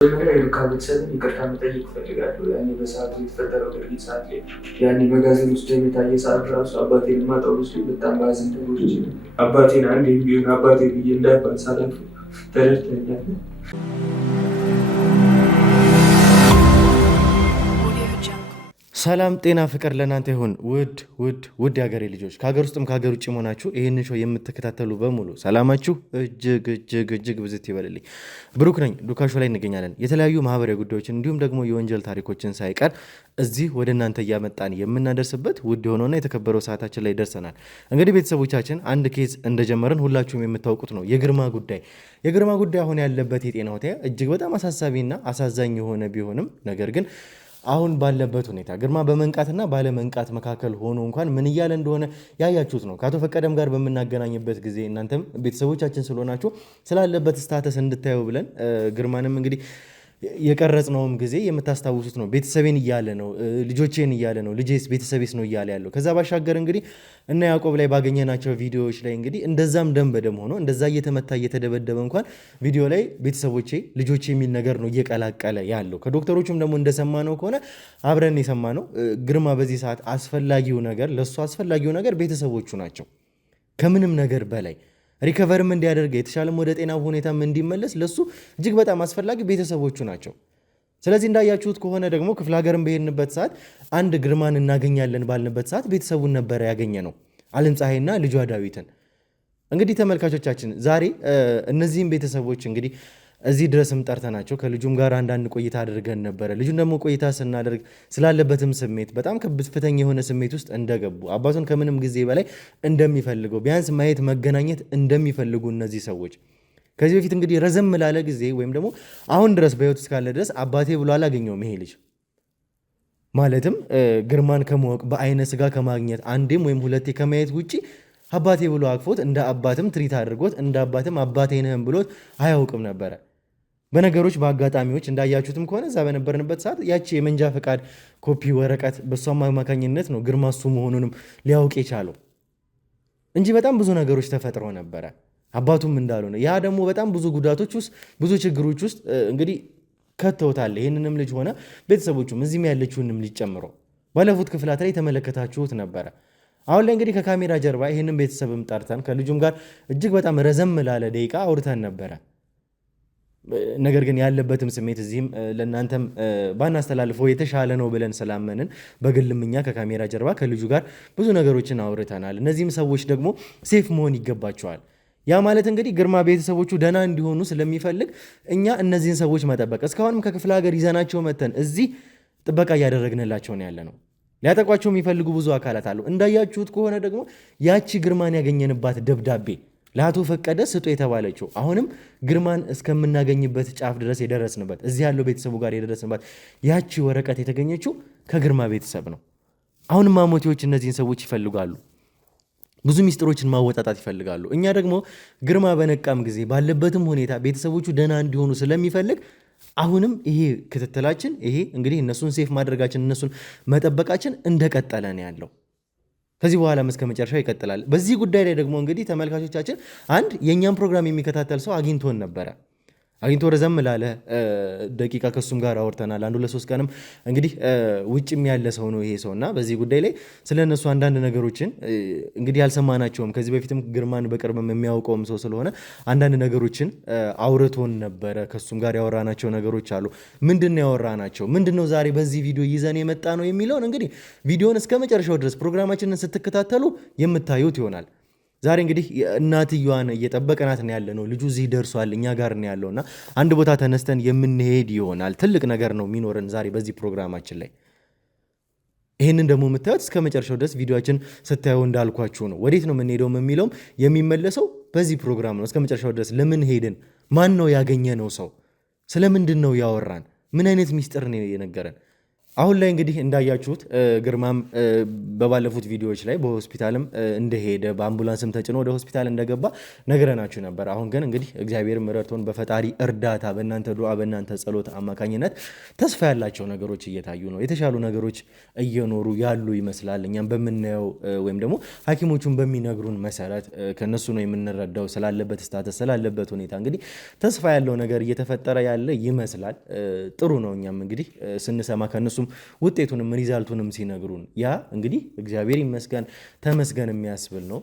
መጀመሪያ የሉካ ቤተሰብን ይቅርታ መጠየቅ እፈልጋለሁ። ያኔ በሰዓቱ የተፈጠረው ድርጊት ሰዓት ላይ ያኔ መጋዘን ውስጥ የታየ ሰዓት ራሱ አባቴን ማጣው ውስጥ በጣም ባዝን ተጎድቼ አባቴን አንድ ቢሆን አባቴ ብዬ እንዳባት ሳላፍ ተረድተኛል። ሰላም ጤና ፍቅር ለእናንተ ይሁን። ውድ የሀገሬ ልጆች ከሀገር ውስጥም ከሀገር ውጭ መሆናችሁ ይህንን ሾው የምትከታተሉ በሙሉ ሰላማችሁ እጅግ ብዝት ይበልልኝ። ብሩክ ነኝ። ሉካ ሾው ላይ እንገኛለን። የተለያዩ ማህበራዊ ጉዳዮችን እንዲሁም ደግሞ የወንጀል ታሪኮችን ሳይቀር እዚህ ወደ እናንተ እያመጣን የምናደርስበት ውድ የሆነውና የተከበረው ሰዓታችን ላይ ደርሰናል። እንግዲህ ቤተሰቦቻችን አንድ ኬዝ እንደጀመርን ሁላችሁም የምታውቁት ነው የግርማ ጉዳይ አሁን ያለበት የጤና ሁኔታ እጅግ በጣም አሳሳቢና አሳዛኝ የሆነ ቢሆንም ነገር ግን አሁን ባለበት ሁኔታ ግርማ በመንቃትና ባለመንቃት መካከል ሆኖ እንኳን ምን እያለ እንደሆነ ያያችሁት ነው። ከአቶ ፈቀደም ጋር በምናገናኝበት ጊዜ እናንተም ቤተሰቦቻችን ስለሆናችሁ ስላለበት ስታተስ እንድታዩ ብለን ግርማንም እንግዲህ የቀረጽነውም ጊዜ የምታስታውሱት ነው። ቤተሰቤን እያለ ነው፣ ልጆቼን እያለ ነው፣ ልጄስ ቤተሰቤስ ነው እያለ ያለው። ከዛ ባሻገር እንግዲህ እነ ያዕቆብ ላይ ባገኘናቸው ቪዲዮዎች ላይ እንግዲህ እንደዛም ደም በደም ሆኖ እንደዛ እየተመታ እየተደበደበ እንኳን ቪዲዮ ላይ ቤተሰቦቼ ልጆቼ የሚል ነገር ነው እየቀላቀለ ያለው። ከዶክተሮቹም ደግሞ እንደሰማነው ከሆነ አብረን የሰማነው ግርማ በዚህ ሰዓት ለእሱ አስፈላጊው ነገር ቤተሰቦቹ ናቸው ከምንም ነገር በላይ ሪከቨርም እንዲያደርግ የተሻለም ወደ ጤና ሁኔታም እንዲመለስ ለሱ እጅግ በጣም አስፈላጊ ቤተሰቦቹ ናቸው። ስለዚህ እንዳያችሁት ከሆነ ደግሞ ክፍለ ሀገርን በሄድንበት ሰዓት አንድ ግርማን እናገኛለን ባልንበት ሰዓት ቤተሰቡን ነበረ ያገኘ ነው፣ አለም ፀሐይና ልጇ ዳዊትን። እንግዲህ ተመልካቾቻችን ዛሬ እነዚህም ቤተሰቦች እንግዲህ እዚህ ድረስም ጠርተናቸው ከልጁም ጋር አንዳንድ ቆይታ አድርገን ነበረ። ልጁን ደግሞ ቆይታ ስናደርግ ስላለበትም ስሜት በጣም ከፍተኛ የሆነ ስሜት ውስጥ እንደገቡ አባቱን ከምንም ጊዜ በላይ እንደሚፈልገው ቢያንስ ማየት መገናኘት እንደሚፈልጉ እነዚህ ሰዎች ከዚህ በፊት እንግዲህ ረዘም ላለ ጊዜ ወይም ደግሞ አሁን ድረስ በሕይወት እስካለ ድረስ አባቴ ብሎ አላገኘውም ይሄ ልጅ። ማለትም ግርማን ከማወቅ በአይነ ስጋ ከማግኘት አንዴም ወይም ሁለቴ ከማየት ውጭ አባቴ ብሎ አቅፎት እንደ አባትም ትሪት አድርጎት እንደ አባትም አባቴ ነህም ብሎት አያውቅም ነበረ። በነገሮች በአጋጣሚዎች እንዳያችሁትም ከሆነ እዛ በነበርንበት ሰዓት ያቺ የመንጃ ፈቃድ ኮፒ ወረቀት በሷም አማካኝነት ነው ግርማ እሱ መሆኑንም ሊያውቅ የቻለው እንጂ በጣም ብዙ ነገሮች ተፈጥሮ ነበረ አባቱም እንዳልሆነ። ያ ደግሞ በጣም ብዙ ጉዳቶች ውስጥ ብዙ ችግሮች ውስጥ እንግዲህ ከተውታል። ይህንንም ልጅ ሆነ ቤተሰቦቹም እዚህም ያለችውንም ልጅ ጨምሮ ባለፉት ክፍላት ላይ የተመለከታችሁት ነበረ። አሁን ላይ እንግዲህ ከካሜራ ጀርባ ይህንን ቤተሰብም ጠርተን ከልጁም ጋር እጅግ በጣም ረዘም ላለ ደቂቃ አውርተን ነበረ። ነገር ግን ያለበትም ስሜት እዚህም ለእናንተም ባናስተላልፈው የተሻለ ነው ብለን ስላመንን በግልም እኛ ከካሜራ ጀርባ ከልጁ ጋር ብዙ ነገሮችን አውርተናል። እነዚህም ሰዎች ደግሞ ሴፍ መሆን ይገባቸዋል። ያ ማለት እንግዲህ ግርማ ቤተሰቦቹ ደህና እንዲሆኑ ስለሚፈልግ እኛ እነዚህን ሰዎች መጠበቅ እስካሁንም ከክፍለ ሀገር ይዘናቸው መተን እዚህ ጥበቃ እያደረግንላቸው ነው ያለ ነው። ሊያጠቋቸው የሚፈልጉ ብዙ አካላት አሉ። እንዳያችሁት ከሆነ ደግሞ ያቺ ግርማን ያገኘንባት ደብዳቤ ለአቶ ፈቀደ ስጡ የተባለችው አሁንም ግርማን እስከምናገኝበት ጫፍ ድረስ የደረስንበት እዚህ ያለው ቤተሰቡ ጋር የደረስንባት ያቺ ወረቀት የተገኘችው ከግርማ ቤተሰብ ነው። አሁንም ማሞቴዎች እነዚህን ሰዎች ይፈልጋሉ፣ ብዙ ሚስጥሮችን ማወጣጣት ይፈልጋሉ። እኛ ደግሞ ግርማ በነቃም ጊዜ ባለበትም ሁኔታ ቤተሰቦቹ ደህና እንዲሆኑ ስለሚፈልግ አሁንም ይሄ ክትትላችን ይሄ እንግዲህ እነሱን ሴፍ ማድረጋችን እነሱን መጠበቃችን እንደቀጠለ ነው ያለው። ከዚህ በኋላ እስከ መጨረሻው ይቀጥላል። በዚህ ጉዳይ ላይ ደግሞ እንግዲህ ተመልካቾቻችን አንድ የእኛም ፕሮግራም የሚከታተል ሰው አግኝቶን ነበረ። አግኝቶ ረዘም ላለ ደቂቃ ከሱም ጋር አውርተናል። አንዱ ለሶስት ቀንም እንግዲህ ውጭም ያለ ሰው ነው ይሄ ሰው እና በዚህ ጉዳይ ላይ ስለነሱ አንዳንድ ነገሮችን እንግዲህ ያልሰማናቸውም ከዚህ በፊትም ግርማን በቅርብም የሚያውቀውም ሰው ስለሆነ አንዳንድ ነገሮችን አውርቶን ነበረ። ከሱም ጋር ያወራናቸው ነገሮች አሉ። ምንድነው ያወራናቸው? ምንድነው ዛሬ በዚህ ቪዲዮ ይዘን የመጣ ነው የሚለውን እንግዲህ ቪዲዮን እስከ መጨረሻው ድረስ ፕሮግራማችንን ስትከታተሉ የምታዩት ይሆናል። ዛሬ እንግዲህ እናትየዋን እየጠበቀናት ነው ያለ ነው። ልጁ እዚህ ደርሷል፣ እኛ ጋር ነው ያለውና አንድ ቦታ ተነስተን የምንሄድ ይሆናል። ትልቅ ነገር ነው የሚኖረን ዛሬ በዚህ ፕሮግራማችን ላይ። ይህንን ደግሞ የምታዩት እስከ መጨረሻው ድረስ ቪዲዮችን ስታዩ እንዳልኳችሁ ነው። ወዴት ነው የምንሄደው የሚለውም የሚመለሰው በዚህ ፕሮግራም ነው። እስከ መጨረሻው ድረስ ለምን ሄድን፣ ማን ነው ያገኘነው ሰው፣ ስለምንድን ነው ያወራን፣ ምን አይነት ሚስጥር ነው የነገረን፣ አሁን ላይ እንግዲህ እንዳያችሁት ግርማም በባለፉት ቪዲዮዎች ላይ በሆስፒታልም እንደሄደ በአምቡላንስም ተጭኖ ወደ ሆስፒታል እንደገባ ነግረናችሁ ነበር። አሁን ግን እንግዲህ እግዚአብሔር ረድቶን በፈጣሪ እርዳታ በእናንተ ዱዓ በእናንተ ጸሎት አማካኝነት ተስፋ ያላቸው ነገሮች እየታዩ ነው። የተሻሉ ነገሮች እየኖሩ ያሉ ይመስላል። እኛም በምናየው ወይም ደግሞ ሐኪሞቹን በሚነግሩን መሰረት ከነሱ ነው የምንረዳው ስላለበት ስታተስ ስላለበት ሁኔታ እንግዲህ ተስፋ ያለው ነገር እየተፈጠረ ያለ ይመስላል። ጥሩ ነው። እኛም እንግዲህ ስንሰማ ከነሱ ውጤቱንም ሪዛልቱንም ሲነግሩን ያ እንግዲህ እግዚአብሔር ይመስገን ተመስገን የሚያስብል ነው።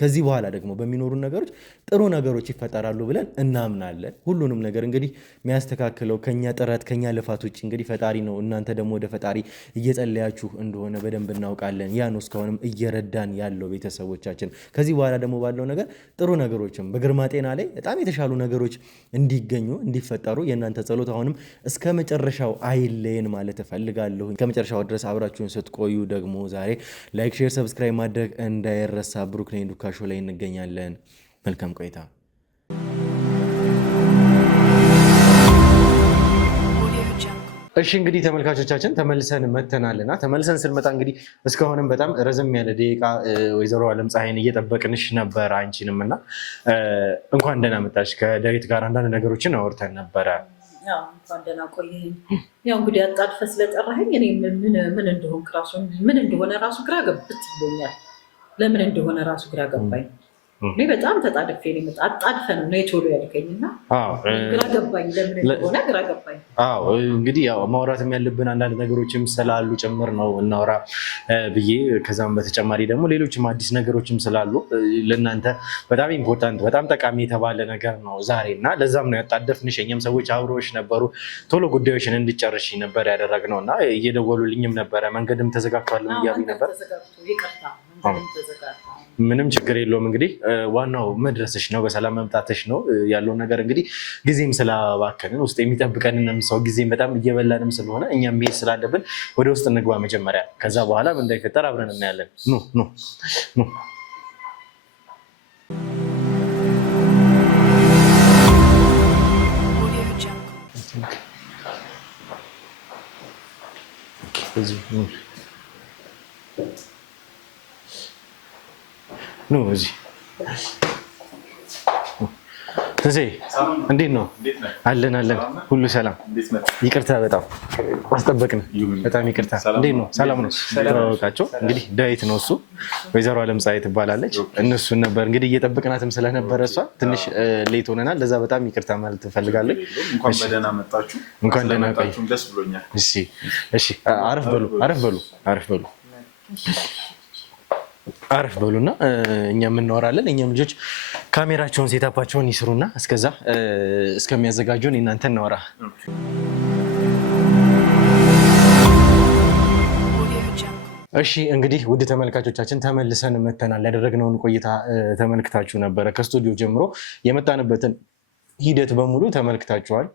ከዚህ በኋላ ደግሞ በሚኖሩ ነገሮች ጥሩ ነገሮች ይፈጠራሉ ብለን እናምናለን። ሁሉንም ነገር እንግዲህ የሚያስተካክለው ከኛ ጥረት ከኛ ልፋት ውጭ እንግዲህ ፈጣሪ ነው። እናንተ ደግሞ ወደ ፈጣሪ እየጸለያችሁ እንደሆነ በደንብ እናውቃለን። ያ ነው እስካሁንም እየረዳን ያለው ቤተሰቦቻችን። ከዚህ በኋላ ደግሞ ባለው ነገር ጥሩ ነገሮችም በግርማ ጤና ላይ በጣም የተሻሉ ነገሮች እንዲገኙ እንዲፈጠሩ የእናንተ ጸሎት አሁንም እስከ መጨረሻው አይለየን ማለት እፈልጋለሁ። ከመጨረሻው ድረስ አብራችሁን ስትቆዩ ደግሞ ዛሬ ላይክ፣ ሼር፣ ሰብስክራይብ ማድረግ እንዳይረሳ። ብሩክ ነኝ። ዱካ ሾው ላይ እንገኛለን። መልካም ቆይታ። እሺ እንግዲህ ተመልካቾቻችን ተመልሰን መተናልና ተመልሰን ስንመጣ እንግዲህ እስካሁንም በጣም ረዘም ያለ ደቂቃ ወይዘሮ ዓለምፀሐይን እየጠበቅንሽ ነበር አንቺንም እና እንኳን ደህና መጣሽ። ከዳዊት ጋር አንዳንድ ነገሮችን አውርተን ነበረ። እንኳን ደህና ቆየኸኝ። ያው እንግዲህ አጣድፈህ ስለጠራኸኝ እኔ ምን እንደሆነ ራሱ ግራ ገብት ብሎኛል። ለምን እንደሆነ ራሱ ግራ ገባኝ። እኔ በጣም ተጣድፌ ነው አጣድፈን ነው የቶሎ ያልከኝና ግራ ገባኝ። ለምን እንደሆነ ግራ ገባኝ። እንግዲህ ያው ማውራትም ያለብን አንዳንድ ነገሮችም ስላሉ ጭምር ነው እናውራ ብዬ ከዛም በተጨማሪ ደግሞ ሌሎችም አዲስ ነገሮችም ስላሉ ለእናንተ በጣም ኢምፖርታንት በጣም ጠቃሚ የተባለ ነገር ነው ዛሬ እና ለዛም ነው ያጣደፍንሽ። እኛም ሰዎች አብሮሽ ነበሩ ቶሎ ጉዳዮችን እንድጨርሽ ነበር ያደረግነው እና እየደወሉልኝም ነበረ መንገድም ተዘጋግቷል እያሉኝ ነበር። ምንም ችግር የለውም። እንግዲህ ዋናው መድረስሽ ነው፣ በሰላም መምጣትሽ ነው ያለው ነገር። እንግዲህ ጊዜም ስላባከንን ውስጥ የሚጠብቀንንም ሰው ጊዜም በጣም እየበላንም ስለሆነ እኛም መሄድ ስላለብን ወደ ውስጥ እንግባ መጀመሪያ። ከዛ በኋላ ምን እንዳይፈጠር አብረን እናያለን። ኑ እዚህ ትንሴ እንዴት ነው? አለን ሁሉ ሰላም። ይቅርታ በጣም አስጠበቅን። በጣም ይቅርታ። እንዴት ነው? ሰላም ነው? ተዋወቃቸው። እንግዲህ ዳዊት ነው እሱ፣ ወይዘሮ ዓለምፀሐይ ትባላለች። እነሱን ነበር እንግዲህ እየጠበቅናትም ስለነበረ እሷ ትንሽ ሌት ሆነናል። ለዛ በጣም ይቅርታ ማለት እፈልጋለሁ። እንኳን በደህና መጣችሁ። እንኳን ደህና ቆይ። ደስ ብሎኛል። እሺ አረፍ በሉ አረፍ በሉና እኛም እናወራለን። እኛም ልጆች ካሜራቸውን ሴታፓቸውን ይስሩና እስከዛ እስከሚያዘጋጁን እናንተ እናወራ። እሺ እንግዲህ ውድ ተመልካቾቻችን ተመልሰን መተናል። ያደረግነውን ቆይታ ተመልክታችሁ ነበረ። ከስቱዲዮ ጀምሮ የመጣንበትን ሂደት በሙሉ ተመልክታችኋል።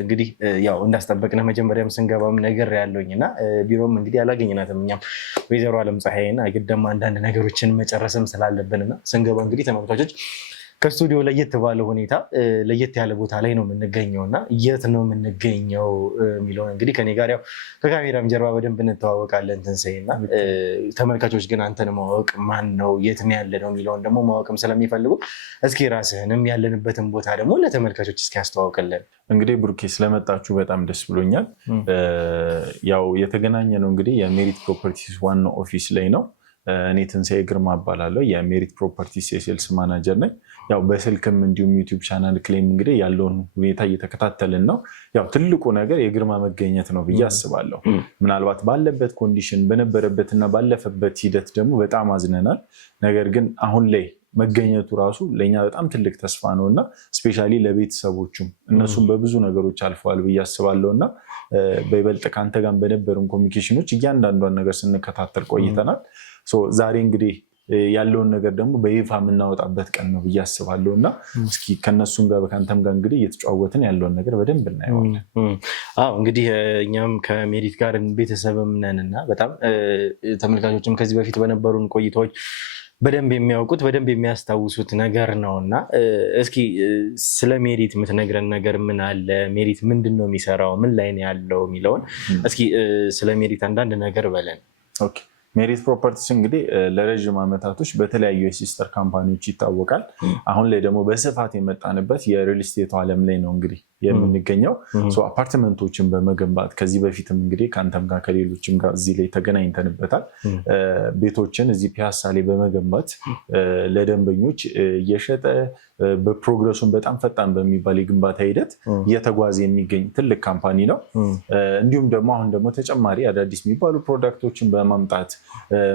እንግዲህ ያው እንዳስጠበቅነ መጀመሪያም ስንገባም ነገር ያለውኝ እና ቢሮም እንግዲህ አላገኝናትም። እኛም ወይዘሮ ዓለምፀሐይና ግደማ አንዳንድ ነገሮችን መጨረስም ስላለብንና ስንገባ እንግዲህ ተመልካቾች ከስቱዲዮ ለየት ባለ ሁኔታ ለየት ያለ ቦታ ላይ ነው የምንገኘው እና የት ነው የምንገኘው የሚለውን እንግዲህ ከኔ ጋር ያው ከካሜራም ጀርባ በደንብ እንተዋወቃለን ትንሣኤ እና ተመልካቾች ግን አንተን ማወቅ ማን ነው የት ነው ያለ ነው የሚለውን ደግሞ ማወቅም ስለሚፈልጉ እስኪ ራስህንም ያለንበትን ቦታ ደግሞ ለተመልካቾች እስኪ ያስተዋውቅልን። እንግዲህ ብሩኬ ስለመጣችሁ በጣም ደስ ብሎኛል። ያው የተገናኘ ነው እንግዲህ የሜሪት ፕሮፐርቲስ ዋናው ኦፊስ ላይ ነው። እኔ ትንሣኤ ግርማ እባላለሁ። የሜሪት ፕሮፐርቲስ የሴልስ ማናጀር ነኝ። ያው በስልክም እንዲሁም ዩቲዩብ ቻናል ክሌም እንግዲህ ያለውን ሁኔታ እየተከታተልን ነው። ያው ትልቁ ነገር የግርማ መገኘት ነው ብዬ አስባለሁ። ምናልባት ባለበት ኮንዲሽን በነበረበትና ባለፈበት ሂደት ደግሞ በጣም አዝነናል። ነገር ግን አሁን ላይ መገኘቱ ራሱ ለእኛ በጣም ትልቅ ተስፋ ነው እና ስፔሻሊ ለቤተሰቦቹም እነሱም በብዙ ነገሮች አልፈዋል ብዬ አስባለሁ እና በይበልጥ ከአንተ ጋር በነበሩን ኮሚኒኬሽኖች እያንዳንዷን ነገር ስንከታተል ቆይተናል። ዛሬ እንግዲህ ያለውን ነገር ደግሞ በይፋ የምናወጣበት ቀን ነው ብዬ አስባለሁ እና እስኪ ከነሱም ጋር ከአንተም ጋር እንግዲህ እየተጫወትን ያለውን ነገር በደንብ እናየዋለን። እንግዲህ እኛም ከሜሪት ጋር ቤተሰብም ነን እና በጣም ተመልካቾችም ከዚህ በፊት በነበሩን ቆይታዎች በደንብ የሚያውቁት በደንብ የሚያስታውሱት ነገር ነውና እስኪ ስለ ሜሪት የምትነግረን ነገር ምን አለ? ሜሪት ምንድን ነው የሚሰራው? ምን ላይ ነው ያለው የሚለውን እስኪ ስለ ሜሪት አንዳንድ ነገር በለን። ኦኬ ሜሪት ፕሮፐርቲስ እንግዲህ ለረዥም ዓመታቶች በተለያዩ የሲስተር ካምፓኒዎች ይታወቃል። አሁን ላይ ደግሞ በስፋት የመጣንበት የሪል ስቴቱ ዓለም ላይ ነው እንግዲህ የምንገኘው። አፓርትመንቶችን በመገንባት ከዚህ በፊትም እንግዲህ ከአንተም ጋር ከሌሎችም ጋር እዚህ ላይ ተገናኝተንበታል። ቤቶችን እዚህ ፒያሳ ላይ በመገንባት ለደንበኞች እየሸጠ በፕሮግረሱን በጣም ፈጣን በሚባል የግንባታ ሂደት እየተጓዘ የሚገኝ ትልቅ ካምፓኒ ነው። እንዲሁም ደግሞ አሁን ደግሞ ተጨማሪ አዳዲስ የሚባሉ ፕሮዳክቶችን በማምጣት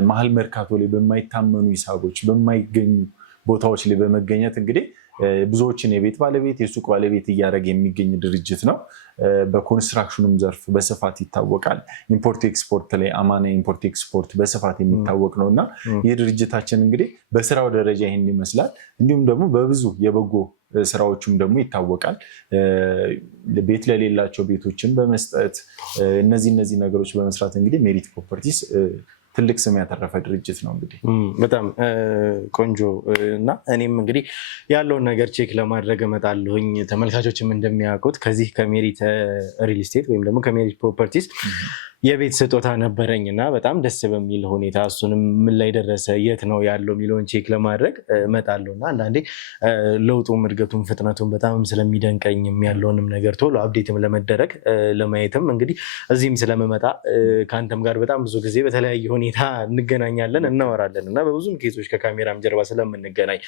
መሀል መርካቶ ላይ በማይታመኑ ሂሳቦች በማይገኙ ቦታዎች ላይ በመገኘት እንግዲህ ብዙዎችን የቤት ባለቤት የሱቅ ባለቤት እያደረገ የሚገኝ ድርጅት ነው። በኮንስትራክሽኑም ዘርፍ በስፋት ይታወቃል። ኢምፖርት ኤክስፖርት ላይ አማና ኢምፖርት ኤክስፖርት በስፋት የሚታወቅ ነው እና ይህ ድርጅታችን እንግዲህ በስራው ደረጃ ይህን ይመስላል። እንዲሁም ደግሞ በብዙ የበጎ ስራዎችም ደግሞ ይታወቃል። ቤት ለሌላቸው ቤቶችን በመስጠት እነዚህ ነገሮች በመስራት እንግዲህ ሜሪት ፕሮፐርቲስ ትልቅ ስም ያተረፈ ድርጅት ነው። እንግዲህ በጣም ቆንጆ እና እኔም እንግዲህ ያለውን ነገር ቼክ ለማድረግ እመጣለሁኝ። ተመልካቾችም እንደሚያውቁት ከዚህ ከሜሪት ሪል ስቴት ወይም ደግሞ ከሜሪት ፕሮፐርቲስ የቤት ስጦታ ነበረኝ እና በጣም ደስ በሚል ሁኔታ እሱንም ምን ላይ ደረሰ የት ነው ያለው የሚለውን ቼክ ለማድረግ እመጣለሁ እና አንዳንዴ ለውጡም እድገቱም ፍጥነቱም በጣም ስለሚደንቀኝ ያለውንም ነገር ቶሎ አፕዴትም ለመደረግ ለማየትም እንግዲህ እዚህም ስለምመጣ ከአንተም ጋር በጣም ብዙ ጊዜ በተለያየ ሁኔታ እንገናኛለን እናወራለን እና በብዙም ኬሶች ከካሜራም ጀርባ ስለምንገናኝ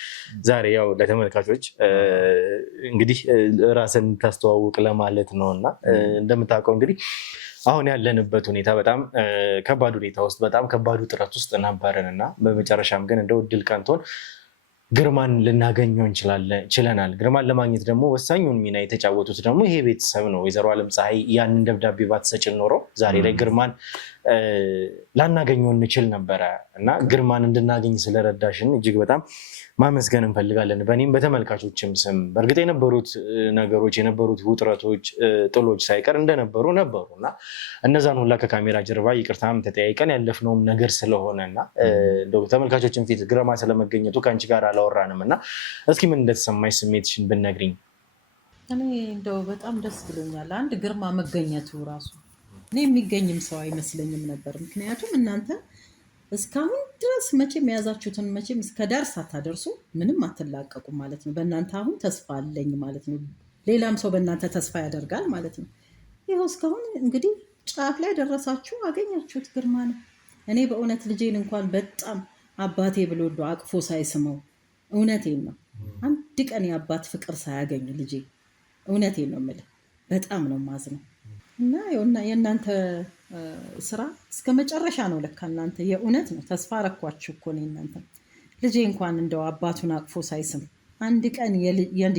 ዛሬ ያው ለተመልካቾች እንግዲህ ራስን ታስተዋውቅ ለማለት ነው እና እንደምታውቀው እንግዲህ አሁን ያለንበት ሁኔታ በጣም ከባድ ሁኔታ ውስጥ በጣም ከባዱ ጥረት ውስጥ ነበርን እና በመጨረሻም ግን እንደው እድል ቀንቶን ግርማን ልናገኘው ችለናል። ግርማን ለማግኘት ደግሞ ወሳኙን ሚና የተጫወቱት ደግሞ ይሄ ቤተሰብ ነው። ወይዘሮ ዓለም ፀሐይ ያንን ደብዳቤ ባትሰጭን ኖሮ ዛሬ ላይ ግርማን ላናገኘው እንችል ነበረ እና ግርማን እንድናገኝ ስለረዳሽን እጅግ በጣም ማመስገን እንፈልጋለን። በእኔም በተመልካቾችም ስም በእርግጥ የነበሩት ነገሮች የነበሩት ውጥረቶች ጥሎች ሳይቀር እንደነበሩ ነበሩ እና እነዛን ሁላ ከካሜራ ጀርባ ይቅርታም ተጠያይቀን ያለፍነውም ነገር ስለሆነ እና ተመልካቾችን ፊት ግርማ ስለመገኘቱ ከአንቺ ጋር አላወራንም እና እስኪ ምን እንደተሰማሽ ስሜትሽን ብትነግሪኝ። እኔ እንደው በጣም ደስ ብሎኛል። አንድ ግርማ መገኘቱ ራሱ እኔ የሚገኝም ሰው አይመስለኝም ነበር። ምክንያቱም እናንተ እስካሁን ድረስ መቼም የያዛችሁትን መቼም እስከ ዳር ሳታደርሱ ምንም አትላቀቁ ማለት ነው። በእናንተ አሁን ተስፋ አለኝ ማለት ነው። ሌላም ሰው በእናንተ ተስፋ ያደርጋል ማለት ነው። ይኸው እስካሁን እንግዲህ ጫፍ ላይ ደረሳችሁ፣ አገኛችሁት ግርማ ነው። እኔ በእውነት ልጄን እንኳን በጣም አባቴ ብሎ አቅፎ ሳይስመው እውነቴን ነው አንድ ቀን የአባት ፍቅር ሳያገኝ ልጄ እውነቴን ነው የምልህ በጣም ነው የማዝነው። እና የእናንተ ስራ እስከ መጨረሻ ነው ለካ እናንተ የእውነት ነው። ተስፋ አረኳችሁ እኮ ነው እናንተ። ልጄ እንኳን እንደው አባቱን አቅፎ ሳይስም አንድ ቀን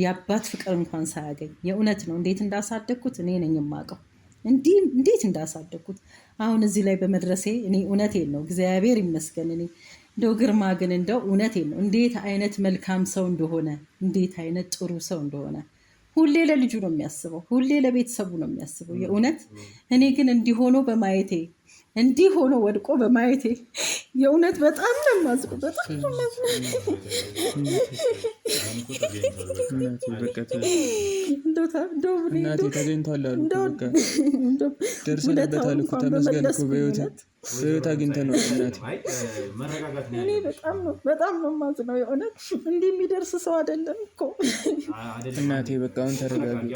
የአባት ፍቅር እንኳን ሳያገኝ የእውነት ነው እንዴት እንዳሳደግኩት እኔ ነኝ የማውቀው። እንዴት እንዳሳደግኩት አሁን እዚህ ላይ በመድረሴ እኔ እውነቴን ነው እግዚአብሔር ይመስገን። እኔ እንደው ግርማ ግን እንደው እውነቴን ነው እንዴት አይነት መልካም ሰው እንደሆነ እንዴት አይነት ጥሩ ሰው እንደሆነ ሁሌ ለልጁ ነው የሚያስበው፣ ሁሌ ለቤተሰቡ ነው የሚያስበው። የእውነት እኔ ግን እንዲሆኖ በማየቴ እንዲሆኖ ወድቆ በማየቴ የእውነት በጣም ነው የማዝነው። በጣም ነው ደርሰንበታል እኮ ተመስገን እኮ በህይወት አግኝተነው እናቴ። እኔ በጣም ነው የማዝነው የእውነት እንዲህ የሚደርስ ሰው አይደለም እኮ እናቴ። በቃ አሁን ተረጋጊ።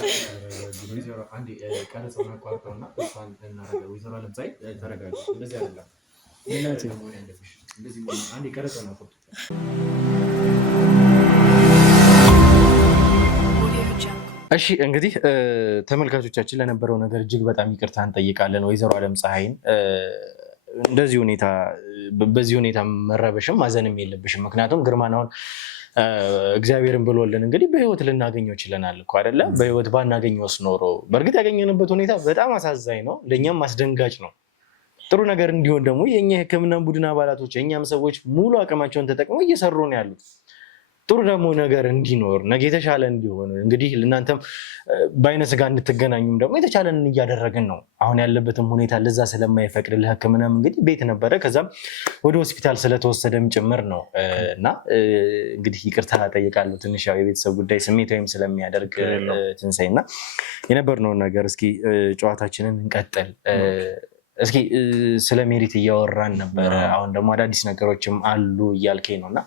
እሺ እንግዲህ ተመልካቾቻችን ለነበረው ነገር እጅግ በጣም ይቅርታ እንጠይቃለን። ወይዘሮ ዓለም ፀሐይን በዚህ ሁኔታ መረበሽም ማዘንም የለብሽም። ምክንያቱም ግርማን አሁን እግዚአብሔርን ብሎልን እንግዲህ በህይወት ልናገኘው ችለናል እኮ አይደለ? በህይወት ባናገኘውስ ኖሮ በእርግጥ ያገኘንበት ሁኔታ በጣም አሳዛኝ ነው፣ ለእኛም አስደንጋጭ ነው። ጥሩ ነገር እንዲሆን ደግሞ የእኛ የሕክምና ቡድን አባላቶች የእኛም ሰዎች ሙሉ አቅማቸውን ተጠቅመው እየሰሩ ነው ያሉት። ጥሩ ደግሞ ነገር እንዲኖር ነገ የተሻለ እንዲሆን እንግዲህ እናንተም በአይነ ስጋ እንድትገናኙም ደግሞ የተቻለን እያደረግን ነው። አሁን ያለበትም ሁኔታ ለዛ ስለማይፈቅድ ለሕክምናም እንግዲህ ቤት ነበረ፣ ከዛም ወደ ሆስፒታል ስለተወሰደም ጭምር ነው እና እንግዲህ ይቅርታ ጠይቃለሁ። ትንሽ ያው የቤተሰብ ጉዳይ ስሜት ወይም ስለሚያደርግ ትንሳኤ እና የነበርነውን ነገር እስኪ ጨዋታችንን እንቀጥል። እስኪ ስለ ሜሪት እያወራን ነበረ። አሁን ደግሞ አዳዲስ ነገሮችም አሉ እያልከኝ ነው እና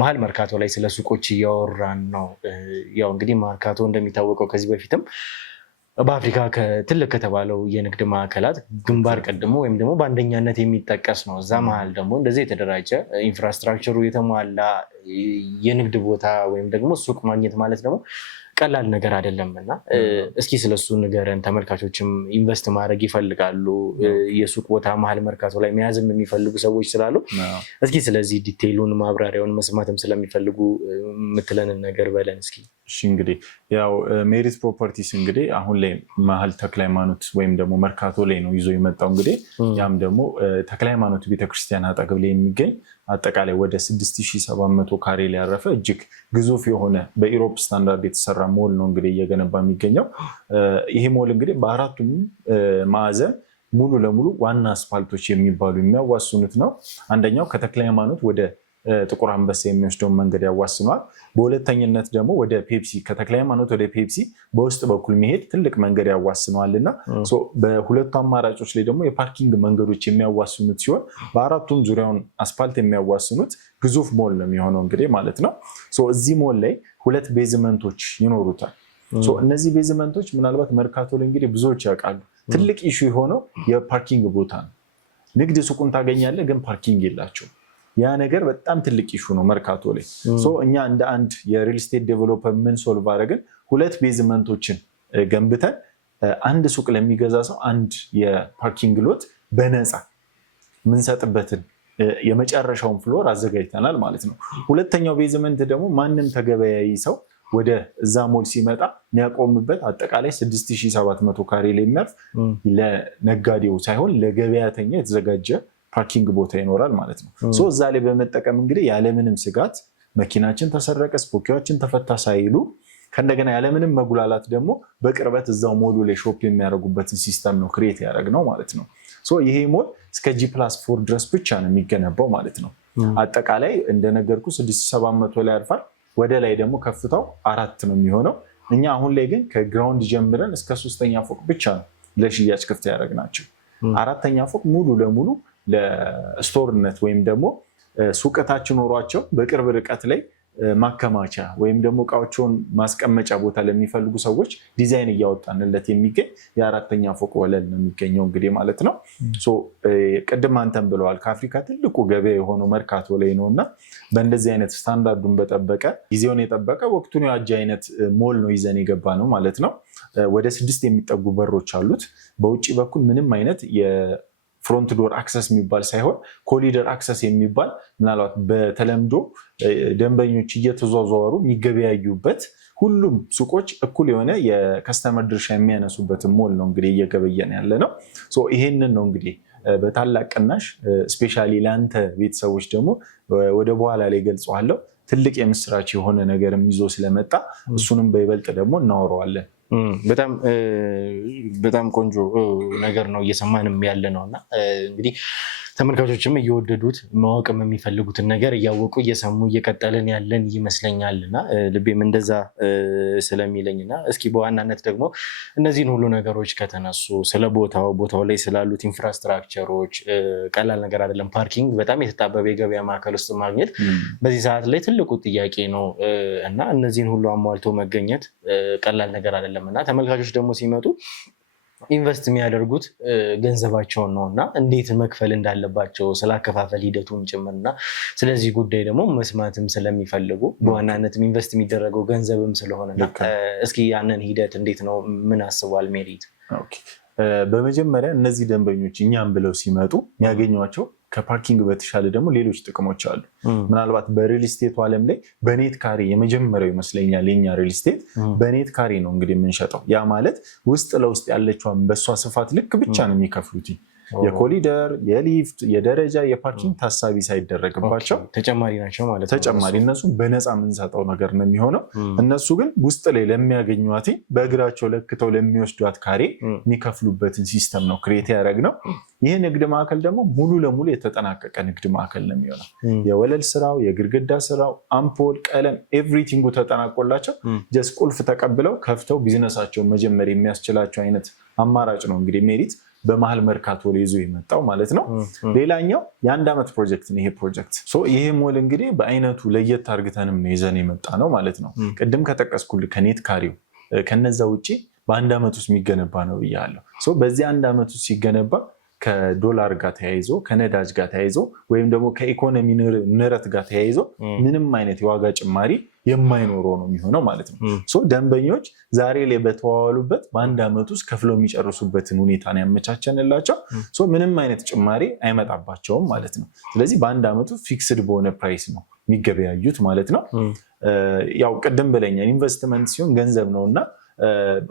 መሀል መርካቶ ላይ ስለ ሱቆች እያወራን ነው። ያው እንግዲህ መርካቶ እንደሚታወቀው ከዚህ በፊትም በአፍሪካ ትልቅ ከተባለው የንግድ ማዕከላት ግንባር ቀድሞ ወይም ደግሞ በአንደኛነት የሚጠቀስ ነው። እዛ መሀል ደግሞ እንደዚህ የተደራጀ ኢንፍራስትራክቸሩ የተሟላ የንግድ ቦታ ወይም ደግሞ ሱቅ ማግኘት ማለት ደግሞ ቀላል ነገር አይደለም እና እስኪ ስለሱ ንገረን። ተመልካቾችም ኢንቨስት ማድረግ ይፈልጋሉ፣ የሱቅ ቦታ መሀል መርካቶ ላይ መያዝም የሚፈልጉ ሰዎች ስላሉ እስኪ ስለዚህ ዲቴይሉን ማብራሪያውን መስማትም ስለሚፈልጉ የምትለንን ነገር በለን እስኪ። እሺ እንግዲህ ያው ሜሪት ፕሮፐርቲስ እንግዲህ አሁን ላይ መሀል ተክለ ሃይማኖት ወይም ደግሞ መርካቶ ላይ ነው ይዞ የመጣው። እንግዲህ ያም ደግሞ ተክለ ሃይማኖት ቤተክርስቲያን አጠገብ ላይ የሚገኝ አጠቃላይ ወደ 6700 ካሬ ላይ ያረፈ እጅግ ግዙፍ የሆነ በኢሮፕ ስታንዳርድ የተሰራ ሞል ነው እንግዲህ እየገነባ የሚገኘው። ይሄ ሞል እንግዲህ በአራቱም ማዕዘን ሙሉ ለሙሉ ዋና አስፋልቶች የሚባሉ የሚያዋስኑት ነው። አንደኛው ከተክለ ሃይማኖት ወደ ጥቁር አንበሳ የሚወስደውን መንገድ ያዋስኗል። በሁለተኝነት ደግሞ ወደ ፔፕሲ ከተክለ ሃይማኖት ወደ ፔፕሲ በውስጥ በኩል መሄድ ትልቅ መንገድ ያዋስነዋል እና በሁለቱ አማራጮች ላይ ደግሞ የፓርኪንግ መንገዶች የሚያዋስኑት ሲሆን በአራቱም ዙሪያውን አስፋልት የሚያዋስኑት ግዙፍ ሞል ነው የሚሆነው እንግዲህ ማለት ነው። እዚህ ሞል ላይ 2 ቤዝመንቶች ይኖሩታል። እነዚህ ቤዝመንቶች ምናልባት መርካቶ ላይ እንግዲህ ብዙዎች ያውቃሉ። ትልቅ ኢሹ የሆነው የፓርኪንግ ቦታ ነው። ንግድ ሱቁን ታገኛለህ፣ ግን ፓርኪንግ የላቸው። ያ ነገር በጣም ትልቅ ኢሹ ነው መርካቶ ላይ። እኛ እንደ አንድ የሪል ስቴት ዴቨሎፐር ምን ሶልቭ አደረግን? 2 ቤዝመንቶችን ገንብተን አንድ ሱቅ ለሚገዛ ሰው አንድ የፓርኪንግ ሎት በነፃ ምንሰጥበትን የመጨረሻውን ፍሎር አዘጋጅተናል ማለት ነው። ሁለተኛው ቤዝመንት ደግሞ ማንም ተገበያይ ሰው ወደ እዛ ሞል ሲመጣ የሚያቆምበት አጠቃላይ 6700 ካሬ ላይ የሚያርፍ ለነጋዴው ሳይሆን ለገበያተኛ የተዘጋጀ ፓርኪንግ ቦታ ይኖራል ማለት ነው። እዛ ላይ በመጠቀም እንግዲህ ያለምንም ስጋት መኪናችን ተሰረቀ፣ ስፖኪያችን ተፈታ ሳይሉ ከእንደገና ያለምንም መጉላላት ደግሞ በቅርበት እዛው ሞሉ ላይ ሾፕ የሚያደርጉበትን ሲስተም ነው ክሬት ያደረግነው ማለት ነው። ይሄ ሞል እስከ G+4 ድረስ ብቻ ነው የሚገነባው ማለት ነው። አጠቃላይ እንደነገርኩ 6700 ላይ ያርፋል። ወደ ላይ ደግሞ ከፍታው 4 ነው የሚሆነው። እኛ አሁን ላይ ግን ከግራውንድ ጀምረን እስከ 3ኛ ፎቅ ብቻ ነው ለሽያጭ ክፍት ያደረግናቸው። 4ኛ ፎቅ ሙሉ ለሙሉ ለስቶርነት ወይም ደግሞ ሱቀታችን ኖሯቸው በቅርብ ርቀት ላይ ማከማቻ ወይም ደግሞ እቃዎችን ማስቀመጫ ቦታ ለሚፈልጉ ሰዎች ዲዛይን እያወጣንለት የሚገኝ የ4ኛ ፎቅ ወለል ነው የሚገኘው እንግዲህ ማለት ነው። ቅድም አንተም ብለዋል ከአፍሪካ ትልቁ ገበያ የሆነው መርካቶ ላይ ነው እና በእንደዚህ አይነት ስታንዳርዱን በጠበቀ ጊዜውን የጠበቀ ወቅቱን የዋጀ አይነት ሞል ነው ይዘን የገባ ነው ማለት ነው። ወደ 6 የሚጠጉ በሮች አሉት። በውጭ በኩል ምንም አይነት ፍሮንት ዶር አክሰስ የሚባል ሳይሆን ኮሊደር አክሰስ የሚባል ምናልባት በተለምዶ ደንበኞች እየተዟዟሩ የሚገበያዩበት ሁሉም ሱቆች እኩል የሆነ የከስተመር ድርሻ የሚያነሱበትን ሞል ነው እንግዲህ እየገበየን ያለ ነው። ይሄንን ነው እንግዲህ በታላቅ ቅናሽ ስፔሻሊ ለአንተ ቤተሰቦች ደግሞ ወደ በኋላ ላይ ገልጸዋለሁ ትልቅ የምስራች የሆነ ነገርም ይዞ ስለመጣ እሱንም በይበልጥ ደግሞ እናወራዋለን። በጣም ቆንጆ ነገር ነው እየሰማንም ያለ ነው እና እንግዲህ ተመልካቾችም እየወደዱት ማወቅም የሚፈልጉትን ነገር እያወቁ እየሰሙ እየቀጠልን ያለን ይመስለኛል እና ልቤም እንደዛ ስለሚለኝና እስኪ በዋናነት ደግሞ እነዚህን ሁሉ ነገሮች ከተነሱ ስለ ቦታው ላይ ስላሉት ኢንፍራስትራክቸሮች ቀላል ነገር አይደለም። ፓርኪንግ በጣም የተጣበበ የገበያ ማዕከል ውስጥ ማግኘት በዚህ ሰዓት ላይ ትልቁ ጥያቄ ነው እና እነዚህን ሁሉ አሟልቶ መገኘት ቀላል ነገር አይደለም እና ተመልካቾች ደግሞ ሲመጡ ኢንቨስት የሚያደርጉት ገንዘባቸውን ነው እና እንዴት መክፈል እንዳለባቸው ስላከፋፈል ሂደቱን ጭምርና ስለዚህ ጉዳይ ደግሞ መስማትም ስለሚፈልጉ በዋናነትም ኢንቨስት የሚደረገው ገንዘብም ስለሆነ እስኪ ያንን ሂደት እንዴት ነው ምን አስቧል ሜሪት? በመጀመሪያ እነዚህ ደንበኞች እኛም ብለው ሲመጡ የሚያገኟቸው ከፓርኪንግ በተሻለ ደግሞ ሌሎች ጥቅሞች አሉ። ምናልባት በሪል ስቴቱ ዓለም ላይ በኔት ካሬ የመጀመሪያው ይመስለኛል የኛ ሪል ስቴት በኔት ካሬ ነው እንግዲህ የምንሸጠው። ያ ማለት ውስጥ ለውስጥ ያለችዋን በእሷ ስፋት ልክ ብቻ ነው የሚከፍሉት። የኮሊደር፣ የሊፍት፣ የደረጃ፣ የፓርኪንግ ታሳቢ ሳይደረግባቸው ተጨማሪ ናቸው ማለት ነው። ተጨማሪ እነሱ በነፃ የምንሰጠው ነገር ነው የሚሆነው። እነሱ ግን ውስጥ ላይ ለሚያገኟት በእግራቸው ለክተው ለሚወስዷት ካሬ የሚከፍሉበትን ሲስተም ነው ክሬት ያደረግነው። ይህ ንግድ ማዕከል ደግሞ ሙሉ ለሙሉ የተጠናቀቀ ንግድ ማዕከል ነው የሚሆነው። የወለል ስራው፣ የግድግዳ ስራው፣ አምፖል፣ ቀለም ኤቭሪቲንጉ ተጠናቆላቸው ጀስት ቁልፍ ተቀብለው ከፍተው ቢዝነሳቸውን መጀመር የሚያስችላቸው አይነት አማራጭ ነው እንግዲህ ሜሪት በመሀል መርካቶ ላይ ይዞ የመጣው ማለት ነው። ሌላኛው የ1 ዓመት ፕሮጀክት ነው ይሄ ፕሮጀክት። ይሄ ሞል እንግዲህ በአይነቱ ለየት አርግተንም ነው ይዘን የመጣ ነው ማለት ነው። ቅድም ከጠቀስኩልህ ከኔት ካሬው ከነዛ ውጭ በ1 ዓመት ውስጥ የሚገነባ ነው ብያለሁ። በዚህ 1 ዓመት ውስጥ ሲገነባ ከዶላር ጋር ተያይዞ ከነዳጅ ጋር ተያይዞ ወይም ደግሞ ከኢኮኖሚ ንረት ጋር ተያይዞ ምንም አይነት የዋጋ ጭማሪ የማይኖረው ነው የሚሆነው ማለት ነው። ደንበኞች ዛሬ ላይ በተዋዋሉበት በ1 ዓመት ውስጥ ከፍለው የሚጨርሱበትን ሁኔታ ነው ያመቻቸንላቸው። ምንም አይነት ጭማሪ አይመጣባቸውም ማለት ነው። ስለዚህ በ1 ዓመት ውስጥ ፊክስድ በሆነ ፕራይስ ነው የሚገበያዩት ማለት ነው። ያው ቅድም ብለኛል ኢንቨስትመንት ሲሆን ገንዘብ ነው እና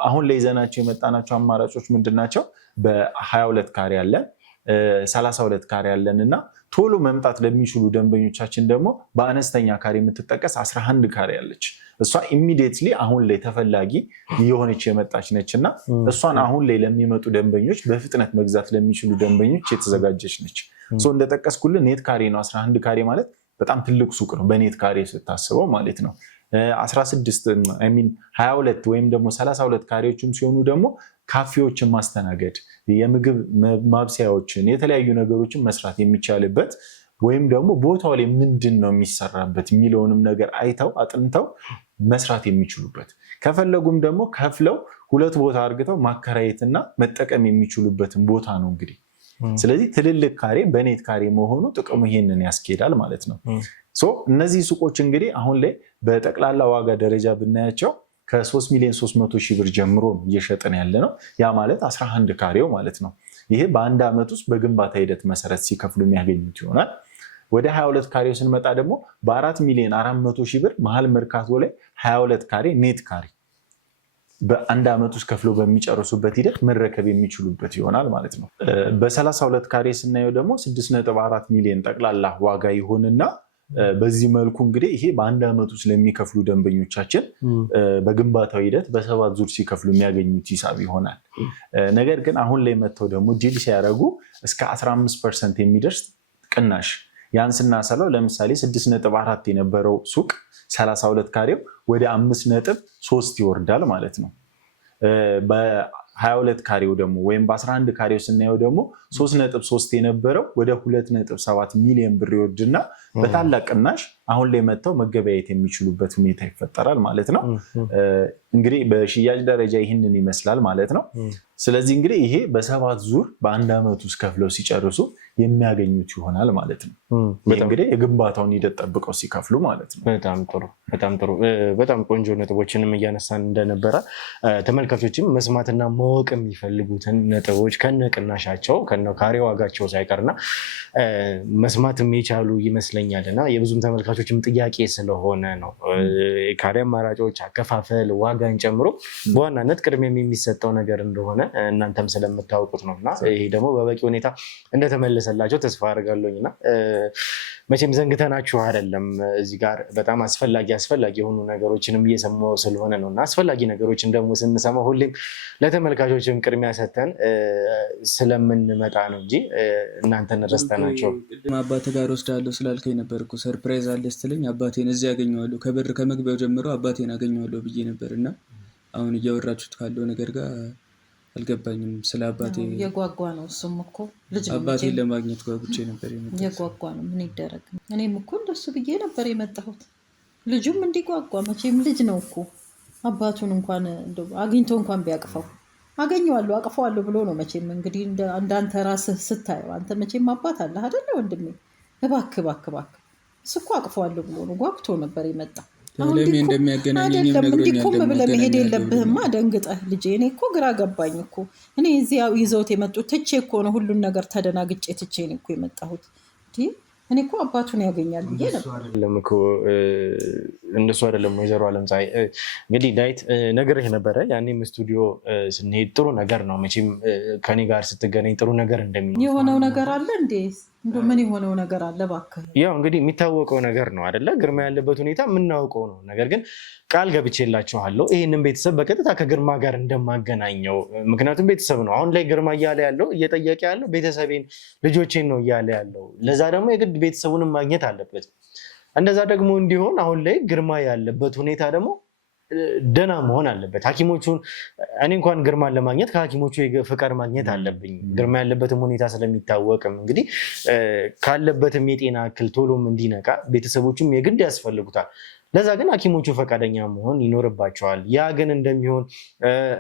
አሁን ላይ ይዘናቸው የመጣናቸው አማራጮች ምንድን ናቸው? በ22 ካሬ አለን፣ 32 ካሬ አለን እና ቶሎ መምጣት ለሚችሉ ደንበኞቻችን ደግሞ በአነስተኛ ካሬ የምትጠቀስ 11 ካሬ አለች። እሷ ኢሚዲየትሊ አሁን ላይ ተፈላጊ የሆነች የመጣች ነች እና እሷን አሁን ላይ ለሚመጡ ደንበኞች በፍጥነት መግዛት ለሚችሉ ደንበኞች የተዘጋጀች ነች። እንደጠቀስኩልን ኔት ካሬ ነው 11 ካሬ ማለት በጣም ትልቅ ሱቅ ነው በኔት ካሬ ስታስበው ማለት ነው። 22 ወይም ደግሞ 32 ካሬዎችም ሲሆኑ ደግሞ ካፌዎችን ማስተናገድ፣ የምግብ ማብሰያዎችን፣ የተለያዩ ነገሮችን መስራት የሚቻልበት ወይም ደግሞ ቦታው ላይ ምንድን ነው የሚሰራበት የሚለውንም ነገር አይተው አጥንተው መስራት የሚችሉበት ከፈለጉም ደግሞ ከፍለው 2 ቦታ አርግተው ማከራየትና መጠቀም የሚችሉበትን ቦታ ነው እንግዲህ። ስለዚህ ትልልቅ ካሬ በኔት ካሬ መሆኑ ጥቅሙ ይሄንን ያስኬዳል ማለት ነው። እነዚህ ሱቆች እንግዲህ አሁን ላይ በጠቅላላ ዋጋ ደረጃ ብናያቸው ከ3,300,000 ብር ጀምሮ እየሸጥን ያለ ነው። ያ ማለት 11 ካሬው ማለት ነው። ይሄ በ1 ዓመት ውስጥ በግንባታ ሂደት መሰረት ሲከፍሉ የሚያገኙት ይሆናል። ወደ 22 ካሬው ስንመጣ ደግሞ በ4,400,000 ብር መሀል መርካቶ ላይ 22 ካሬ ኔት ካሬ በ1 ዓመት ውስጥ ከፍለው በሚጨርሱበት ሂደት መረከብ የሚችሉበት ይሆናል ማለት ነው። በ32 ካሬ ስናየው ደግሞ 6.4 ሚሊዮን ጠቅላላ ዋጋ ይሆንና በዚህ መልኩ እንግዲህ ይሄ በ1 ዓመት ውስጥ ለሚከፍሉ ደንበኞቻችን በግንባታው ሂደት በ7 ዙር ሲከፍሉ የሚያገኙት ሂሳብ ይሆናል። ነገር ግን አሁን ላይ መጥተው ደግሞ ዲል ሲያደርጉ እስከ 15% የሚደርስ ቅናሽ ያን ስናሰለው ለምሳሌ 6.4 የነበረው ሱቅ 32 ካሬው ወደ 5.3 ይወርዳል ማለት ነው። በ22 ካሬው ደግሞ ወይም በ11 ካሬው ስናየው ደግሞ 3.3 የነበረው ወደ 2.7 ሚሊዮን ብር ይወርድና በታላቅ ቅናሽ አሁን ላይ መጥተው መገበያየት የሚችሉበት ሁኔታ ይፈጠራል ማለት ነው። እንግዲህ በሽያጭ ደረጃ ይህንን ይመስላል ማለት ነው። ስለዚህ እንግዲህ ይሄ በ7 ዙር በ1 ዓመት ውስጥ ከፍለው ሲጨርሱ የሚያገኙት ይሆናል ማለት ነው። እንግዲህ የግንባታውን ሂደት ጠብቀው ሲከፍሉ ማለት ነው። በጣም ጥሩ በጣም ጥሩ። በጣም ቆንጆ ነጥቦችንም እያነሳን እንደነበረ ተመልካቾችም መስማትና ማወቅ የሚፈልጉትን ነጥቦች ከነቅናሻቸው ከነካሬ ዋጋቸው ሳይቀርና መስማትም የቻሉ ይመስለኛል እና የብዙም ተመልካቾችም ጥያቄ ስለሆነ ነው። ካሬ አማራጮች፣ አከፋፈል፣ ዋጋን ጨምሮ በዋናነት ቅድሚያም የሚሰጠው ነገር እንደሆነ እናንተም ስለምታውቁት ነው እና ይሄ ደግሞ በበቂ ሁኔታ እንደተመለሰላቸው ተስፋ አድርጋለሁኝ እና መቼም ዘንግተናችሁ አይደለም። እዚህ ጋር በጣም አስፈላጊ የሆኑ ነገሮችንም እየሰማሁ ስለሆነ ነው እና አስፈላጊ ነገሮችን ደግሞ ስንሰማ ሁሌም ለተመልካቾችም ቅድሚያ ሰተን ስለምንመጣ ነው እንጂ እናንተን ረስተናቸው። አባቴ ጋር ወስዳለሁ ስላልከኝ ነበር እኮ ሰርፕራይዝ አለ ስትለኝ አባቴን እዚህ ያገኘዋለሁ ከበር ከመግቢያው ጀምሮ አባቴን አገኘዋለሁ ብዬ ነበር እና አሁን እያወራችሁት ካለው ነገር ጋር አልገባኝም። ስለ አባቴ የጓጓ ነው እሱም እኮ ልጅ ነው። አባቴን ለማግኘት ጓጉቼ ነበር የመጣሁት። የጓጓ ነው ምን ይደረግ። እኔም እኮ እንደሱ ብዬ ነበር የመጣሁት። ልጁም እንዲጓጓ መቼም ልጅ ነው እኮ አባቱን እንኳን አግኝቶ እንኳን ቢያቅፈው አገኘዋለሁ አቅፈዋለሁ ብሎ ነው መቼም እንግዲህ እንዳንተ ራስህ ስታየው አንተ መቼም አባት አለህ አይደለ ወንድሜ? እባክህ እሱ እኮ አቅፈዋለሁ ብሎ ነው ጓጉቶ ነበር የመጣ። እንዲቆም ብለህ መሄድ የለብህማ ደንግጠህ ልጄ። እኔ እኮ ግራ ገባኝ እኮ እኔ እዚያው ይዘውት የመጡት ትቼ እኮ ነው ሁሉን ነገር ተደናግጬ ትቼ ነው እኮ የመጣሁት። እኔ እኮ አባቱን ያገኛል ብዬ ነበር። እንደሱ አይደለም ወይዘሮ አለምፀሐይ። እንግዲህ ዳዊት ነግሬህ ነበረ ያኔም ስቱዲዮ ስንሄድ ጥሩ ነገር ነው መቼም ከኔ ጋር ስትገናኝ ጥሩ ነገር እንደሚኖር የሆነው ነገር አለ እንዴ? እንደው ምን የሆነው ነገር አለ እባክህ? ያው እንግዲህ የሚታወቀው ነገር ነው አይደለ? ግርማ ያለበት ሁኔታ የምናውቀው ነው። ነገር ግን ቃል ገብቼላችኋለሁ ይህንን ቤተሰብ በቀጥታ ከግርማ ጋር እንደማገናኘው። ምክንያቱም ቤተሰብ ነው አሁን ላይ ግርማ እያለ ያለው እየጠየቀ ያለው ቤተሰቤን ልጆቼን ነው እያለ ያለው። ለዛ ደግሞ የግድ ቤተሰቡንም ማግኘት አለበት። እንደዛ ደግሞ እንዲሆን አሁን ላይ ግርማ ያለበት ሁኔታ ደግሞ ደህና መሆን አለበት። ሐኪሞቹን እኔ እንኳን ግርማን ለማግኘት ከሐኪሞቹ ፍቃድ ማግኘት አለብኝ። ግርማ ያለበትም ሁኔታ ስለሚታወቅም እንግዲህ ካለበትም የጤና እክል ቶሎም እንዲነቃ ቤተሰቦቹም የግድ ያስፈልጉታል። ለዛ ግን ሐኪሞቹ ፈቃደኛ መሆን ይኖርባቸዋል። ያ ግን እንደሚሆን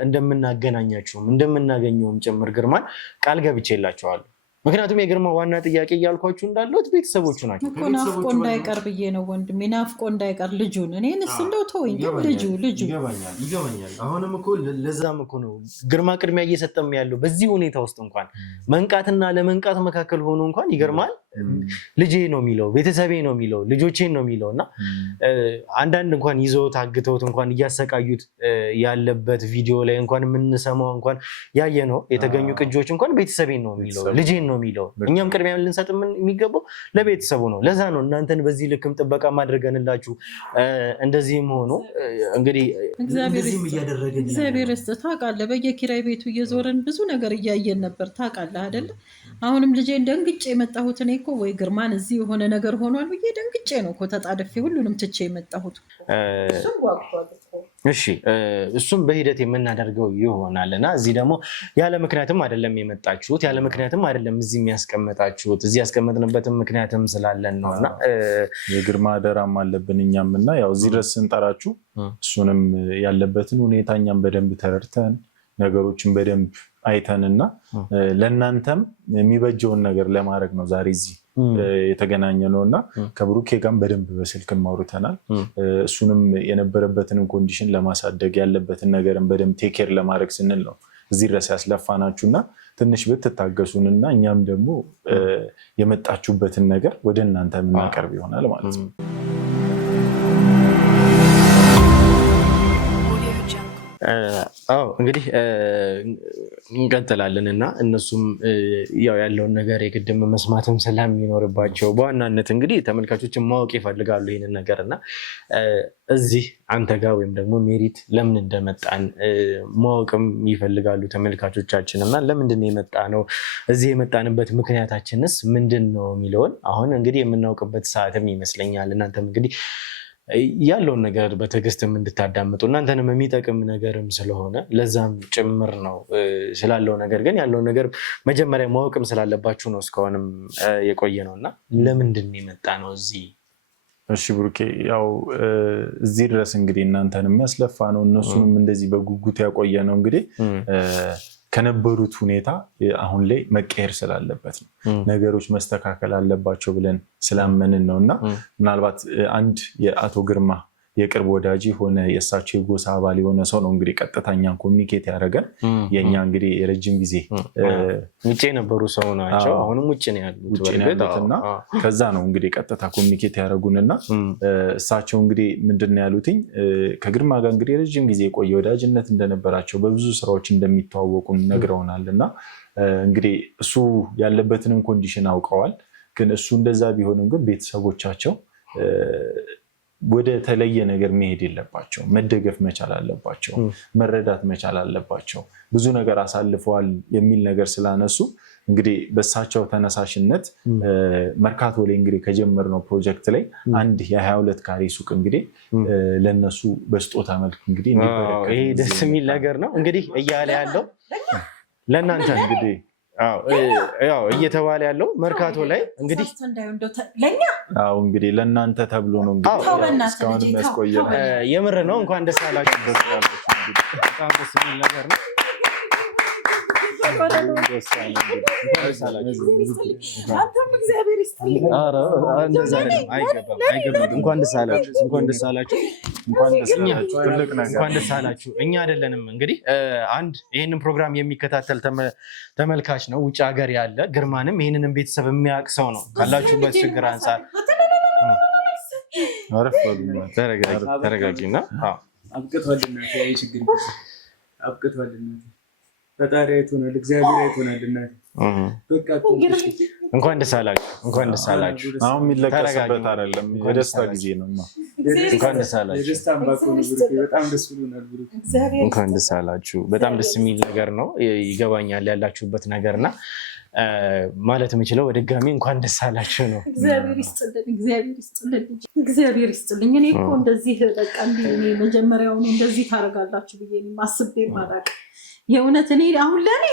እንደምናገናኛቸውም እንደምናገኘውም ጭምር ግርማን ቃል ገብቼላቸዋለሁ። ምክንያቱም የግርማ ዋና ጥያቄ እያልኳችሁ እንዳለት ቤተሰቦቹ ናቸው። ናፍቆ እንዳይቀር ብዬ ነው ወንድሜ፣ ናፍቆ እንዳይቀር ልጁን። እኔንስ እንደው ተወኝ፣ ልጁ ይገባኛል። አሁንም እኮ ለዛም እኮ ነው ግርማ ቅድሚያ እየሰጠም ያለው በዚህ ሁኔታ ውስጥ እንኳን መንቃትና ለመንቃት መካከል ሆኖ እንኳን ይገርማል። ልጄ ነው የሚለው ቤተሰቤ ነው የሚለው ልጆቼን ነው የሚለው እና አንዳንድ እንኳን ይዘውት አግተውት እንኳን እያሰቃዩት ያለበት ቪዲዮ ላይ እንኳን የምንሰማው እንኳን ያየ ነው የተገኙ ቅጆች እንኳን ቤተሰቤን ነው የሚለው ልጄን ነው የሚለው። እኛም ቅድሚያ ልንሰጥ የሚገባው ለቤተሰቡ ነው። ለዛ ነው እናንተን በዚህ ልክም ጥበቃ ማድረገንላችሁ። እንደዚህም ሆኖ እንግዲህ እንደዚህም እያደረገን እግዚአብሔር ይስጥ። ታውቃለህ በየኪራይ ቤቱ እየዞረን ብዙ ነገር እያየን ነበር። ታውቃለህ አይደለ? አሁንም ልጄን ደንግጬ የመጣሁት እኔ እኮ ወይ ግርማን እዚህ የሆነ ነገር ሆኗል ብዬ ደንግጬ ነው እኮ ተጣድፌ ሁሉንም ትቼ የመጣሁት። እሺ እሱም በሂደት የምናደርገው ይሆናል እና እዚህ ደግሞ ያለ ምክንያትም አይደለም የመጣችሁት፣ ያለ ምክንያትም አይደለም እዚህ የሚያስቀምጣችሁት። እዚህ ያስቀመጥንበትም ምክንያትም ስላለን ነው እና የግርማ አደራም አለብን እኛም እና ያው እዚህ ድረስ ስንጠራችሁ እሱንም ያለበትን ሁኔታ እኛም በደንብ ተረድተን ነገሮችን በደንብ አይተንና ለእናንተም የሚበጀውን ነገር ለማድረግ ነው ዛሬ እዚህ የተገናኘ ነው እና ከብሩኬ ጋርም በደንብ በስልክም አውርተናል። እሱንም የነበረበትንም ኮንዲሽን ለማሳደግ ያለበትን ነገርን በደንብ ቴኬር ለማድረግ ስንል ነው እዚህ ድረስ ያስለፋናችሁ እና ትንሽ ብትታገሱንና እኛም ደግሞ የመጣችሁበትን ነገር ወደ እናንተ የምናቀርብ ይሆናል ማለት ነው። አዎ እንግዲህ እንቀጥላለን እና እነሱም ያው ያለውን ነገር የግድም መስማትም ስለሚኖርባቸው በዋናነት እንግዲህ ተመልካቾችን ማወቅ ይፈልጋሉ ይህንን ነገር እና እዚህ አንተ ጋር ወይም ደግሞ ሜሪት ለምን እንደመጣን ማወቅም ይፈልጋሉ ተመልካቾቻችን እና ለምንድን የመጣ ነው እዚህ የመጣንበት ምክንያታችንስ ምንድን ነው የሚለውን አሁን እንግዲህ የምናውቅበት ሰዓትም ይመስለኛል። እናንተም እንግዲህ ያለውን ነገር በትዕግስትም እንድታዳምጡ እናንተንም የሚጠቅም ነገርም ስለሆነ ለዛም ጭምር ነው ስላለው ነገር ግን ያለውን ነገር መጀመሪያ ማወቅም ስላለባችሁ ነው እስካሁንም የቆየ ነው እና ለምንድን የመጣ ነው እዚህ? እሺ ብሩኬ ያው እዚህ ድረስ እንግዲህ እናንተንም ያስለፋ ነው እነሱንም እንደዚህ በጉጉት ያቆየ ነው እንግዲህ ከነበሩት ሁኔታ አሁን ላይ መቀየር ስላለበት ነው። ነገሮች መስተካከል አለባቸው ብለን ስላመንን ነው እና ምናልባት አንድ የአቶ ግርማ የቅርብ ወዳጅ የሆነ የእሳቸው የጎሳ አባል የሆነ ሰው ነው እንግዲህ ቀጥታኛን ኮሚኒኬት ያደረገን። የእኛ እንግዲህ የረጅም ጊዜ ውጭ የነበሩ ሰው ናቸው። አሁንም ውጭ ነው ያሉትና ከዛ ነው እንግዲህ ቀጥታ ኮሚኒኬት ያደረጉንና እሳቸው እንግዲህ ምንድን ነው ያሉትኝ ከግርማ ጋር እንግዲህ የረጅም ጊዜ የቆየ ወዳጅነት እንደነበራቸው በብዙ ስራዎች እንደሚተዋወቁን ነግረውናል እና እንግዲህ እሱ ያለበትንም ኮንዲሽን አውቀዋል። ግን እሱ እንደዛ ቢሆንም ግን ቤተሰቦቻቸው ወደ ተለየ ነገር መሄድ የለባቸው፣ መደገፍ መቻል አለባቸው፣ መረዳት መቻል አለባቸው። ብዙ ነገር አሳልፈዋል የሚል ነገር ስላነሱ እንግዲህ በእሳቸው ተነሳሽነት መርካቶ ላይ እንግዲህ ከጀመርነው ፕሮጀክት ላይ አንድ የ22 ካሬ ሱቅ እንግዲህ ለነሱ በስጦታ መልክ እንግዲህ ይሄ ደስ የሚል ነገር ነው እንግዲህ እያለ ያለው ለእናንተ እንግዲህ ያው እየተባለ ያለው መርካቶ ላይ እንግዲህ እንግዲህ ለእናንተ ተብሎ ነው እንግዲህ እስካሁን የሚያስቆየን። የምር ነው። እንኳን ደስ አላችሁ። በጣም ደስ የሚል ነገር ነው። እንኳን ደስ አላችሁ። እንኳን ደስ አላችሁ። እኛ አይደለንም እንግዲህ አንድ ይህንን ፕሮግራም የሚከታተል ተመልካች ነው ውጭ ሀገር ያለ ግርማንም ይህንንም ቤተሰብ የሚያውቅ ሰው ነው። ካላችሁበት ችግር አንጻር ተረጋጊና አብቅቷልና ፈጣሪ አይቶናል፣ እግዚአብሔር አይቶናል። እናቴ በቃ እንኳን ደስ አላችሁ፣ እንኳን ደስ አላችሁ። አሁን የሚለቀስበት አይደለም፣ የደስታ ጊዜ ነው። እንኳን ደስ አላችሁ፣ በጣም ደስ ብሎናል። እንኳን ደስ አላችሁ። በጣም ደስ የሚል ነገር ነው። ይገባኛል ያላችሁበት ነገርና ማለት የምችለው በድጋሚ እንኳን ደስ አላችሁ ነው። እግዚአብሔር ይስጥልን፣ እግዚአብሔር ይስጥልን፣ እግዚአብሔር ይስጥልኝ። እኔ እኮ እንደዚህ በቃ እኔ መጀመሪያውኑ እንደዚህ ታደርጋላችሁ ብዬ ማስቤ ማራቅ የእውነት እኔ አሁን ለኔ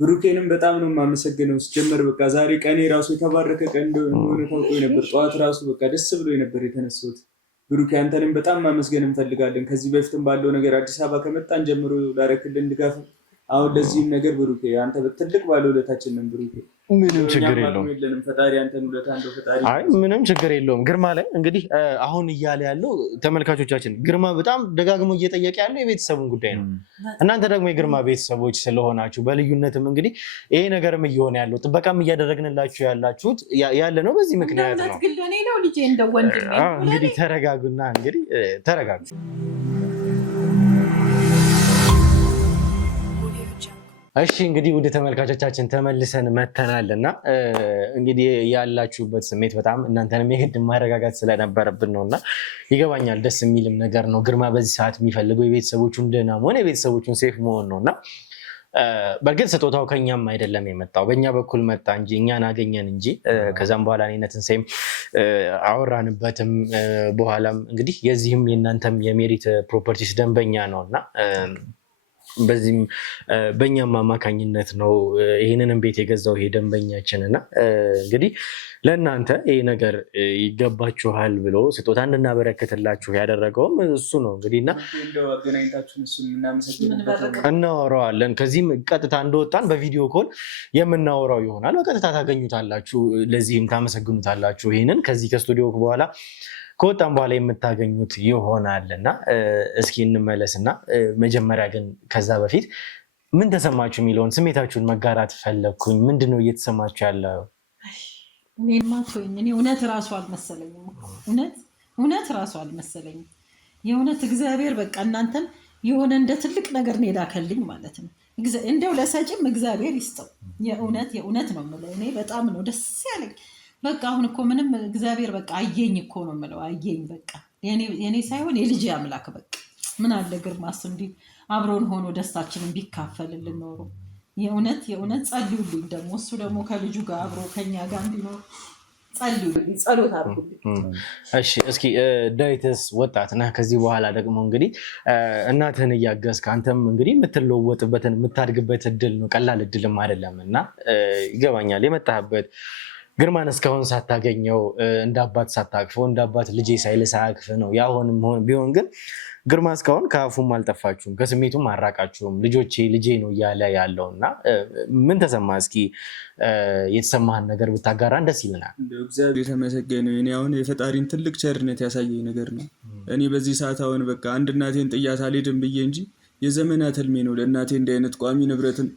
ብሩኬንም በጣም ነው የማመሰግነው። ስጀምር በቃ ዛሬ ቀኔ ራሱ የተባረከ ቀን እንደሆነ ታውቆ ነበር። ጠዋት ራሱ በቃ ደስ ብሎ ነበር የተነሳሁት። ብሩኬ አንተንም በጣም ማመስገን እንፈልጋለን። ከዚህ በፊትም ባለው ነገር አዲስ አበባ ከመጣን ጀምሮ ላደረክልን ድጋፍ አሁን ለዚህም ነገር ብሩኬ አንተ በትልቅ ባለውለታችን ነን። ብሩኬ ምንም ችግር የለውም። ፈጣሪ አንተን ውለታ እንደው ፈጣሪ ምንም ችግር የለውም። ግርማ ላይ እንግዲህ አሁን እያለ ያለው ተመልካቾቻችን ግርማ በጣም ደጋግሞ እየጠየቀ ያለው የቤተሰቡን ጉዳይ ነው። እናንተ ደግሞ የግርማ ቤተሰቦች ስለሆናችሁ በልዩነትም እንግዲህ ይሄ ነገርም እየሆነ ያለው ጥበቃም እያደረግንላችሁ ያላችሁት ያለ ነው። በዚህ ምክንያት ነው። እንግዲህ ተረጋጉና እንግዲህ ተረጋጉ። እሺ እንግዲህ ወደ ተመልካቾቻችን ተመልሰን መተናል እና እንግዲህ ያላችሁበት ስሜት በጣም እናንተንም የግድ ማረጋጋት ስለነበረብን ነው እና ይገባኛል። ደስ የሚልም ነገር ነው። ግርማ በዚህ ሰዓት የሚፈልገው የቤተሰቦቹን ደህና መሆን የቤተሰቦቹን ሴፍ መሆን ነው እና በእርግጥ ስጦታው ከኛም አይደለም የመጣው በእኛ በኩል መጣ እንጂ እኛን አገኘን እንጂ ከዛም በኋላ እኔነትን ሴም አወራንበትም በኋላም እንግዲህ የዚህም የእናንተም የሜሪት ፕሮፐርቲስ ደንበኛ ነው እና በዚህም በእኛም አማካኝነት ነው ይህንንም ቤት የገዛው ይሄ ደንበኛችን እና እንግዲህ ለእናንተ ይሄ ነገር ይገባችኋል ብሎ ስጦታ እንድናበረክትላችሁ ያደረገውም እሱ ነው እንግዲህ እና እናወራዋለን። ከዚህም ቀጥታ እንደወጣን በቪዲዮ ኮል የምናወራው ይሆናል። በቀጥታ ታገኙታላችሁ። ለዚህም ታመሰግኑታላችሁ። ይህንን ከዚህ ከስቱዲዮ በኋላ ከወጣም በኋላ የምታገኙት ይሆናል እና እስኪ እንመለስና መጀመሪያ ግን ከዛ በፊት ምን ተሰማችሁ የሚለውን ስሜታችሁን መጋራት ፈለግኩኝ። ምንድነው እየተሰማችሁ ያለው? እኔ እውነት ራሱ አልመሰለኝም። እውነት ራሱ አልመሰለኝም። የእውነት እግዚአብሔር በቃ እናንተን የሆነ እንደ ትልቅ ነገር ነው የላከልኝ ማለት ነው። እንደው ለሰጭም እግዚአብሔር ይስጠው። የእውነት ነው የምለው። እኔ በጣም ነው ደስ ያለኝ። በቃ አሁን እኮ ምንም እግዚአብሔር በቃ አየኝ እኮ ነው የምለው። አየኝ በቃ የኔ ሳይሆን የልጅ አምላክ በቃ ምን አለ ግርማስ እንዲህ አብሮን ሆኖ ደስታችንን ቢካፈልልን ኖሮ። የእውነት ጸልዩልኝ። ደግሞ እሱ ደግሞ ከልጁ ጋር አብሮ ከኛ ጋር እንዲኖር ጸልዩልኝ፣ ጸሎት አድርጉልኝ። እሺ እስኪ ዳዊትስ ወጣት ነህ። ከዚህ በኋላ ደግሞ እንግዲህ እናትህን እያገዝክ አንተም እንግዲህ የምትለወጥበትን የምታድግበት እድል ነው። ቀላል እድልም አይደለም እና ይገባኛል የመጣህበት ግርማን እስካሁን ሳታገኘው እንደ አባት ሳታቅፈው እንደ አባት ልጄ ሳይል ሳያቅፍ ነው። ያሆንም ቢሆን ግን ግርማ እስካሁን ከአፉም አልጠፋችሁም፣ ከስሜቱም አራቃችሁም። ልጄ ነው እያለ ያለው እና ምን ተሰማ? እስኪ የተሰማህን ነገር ብታጋራን ደስ ይለናል። እግዚአብሔር የተመሰገነ። እኔ አሁን የፈጣሪን ትልቅ ቸርነት ያሳየኝ ነገር ነው። እኔ በዚህ ሰዓት አሁን በቃ አንድ እናቴን ጥያት አልሄድም ብዬ እንጂ የዘመናት ህልሜ ነው ለእናቴ እንዲህ አይነት ቋሚ ንብረትን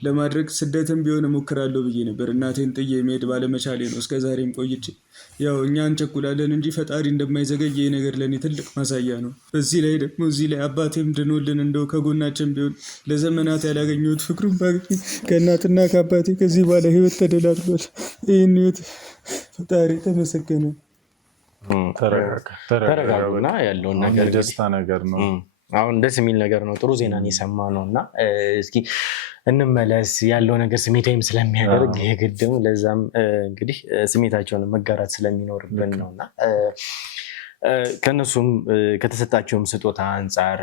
ለማድረግ ስደትም ቢሆን እሞክራለሁ ብዬ ነበር። እናቴን ጥዬ መሄድ ባለመቻሌ ነው እስከዛሬም ቆይቼ። ያው እኛ እንቸኩላለን እንጂ ፈጣሪ እንደማይዘገይ ይህ ነገር ለእኔ ትልቅ ማሳያ ነው። በዚህ ላይ ደግሞ እዚህ ላይ አባቴም ድኖልን እንደው ከጎናችን ቢሆን ለዘመናት ያላገኘሁት ፍቅሩን ባገኝ ከእናትና ከአባቴ ከዚህ በኋላ ህይወት ተደላድሏል። ይህን ህይወት ፈጣሪ ተመሰገነ። ተረጋጉና ያለውን ነገር ደስታ ነገር ነው። አሁን ደስ የሚል ነገር ነው። ጥሩ ዜናን የሰማ ነው እና እስኪ እንመለስ። ያለው ነገር ስሜታዊም ስለሚያደርግ የግድም ለዛም እንግዲህ ስሜታቸውን መጋራት ስለሚኖርብን ነው እና ከነሱም ከተሰጣቸውም ስጦታ አንጻር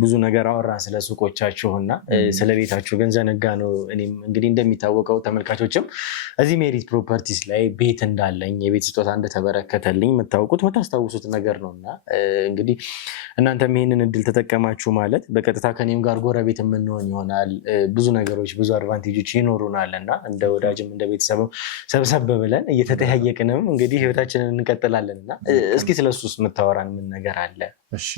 ብዙ ነገር አወራን ስለ ሱቆቻቸው እና ስለ ቤታቸው ግን ዘነጋ ነው። እኔም እንግዲህ እንደሚታወቀው ተመልካቾችም እዚህ ሜሪት ፕሮፐርቲስ ላይ ቤት እንዳለኝ የቤት ስጦታ እንደተበረከተልኝ የምታውቁት የምታስታውሱት ነገር ነው እና እንግዲህ እናንተም ይህንን እድል ተጠቀማችሁ ማለት በቀጥታ ከኔም ጋር ጎረቤት የምንሆን ይሆናል። ብዙ ነገሮች ብዙ አድቫንቴጆች ይኖሩናል እና እንደ ወዳጅም እንደ ቤተሰብም ሰብሰብ ብለን እየተጠያየቅንም እንግዲህ ህይወታችንን እንቀጥላለን እና እስኪ ስለሱስ የምታወራን ምን ነገር አለ? እሺ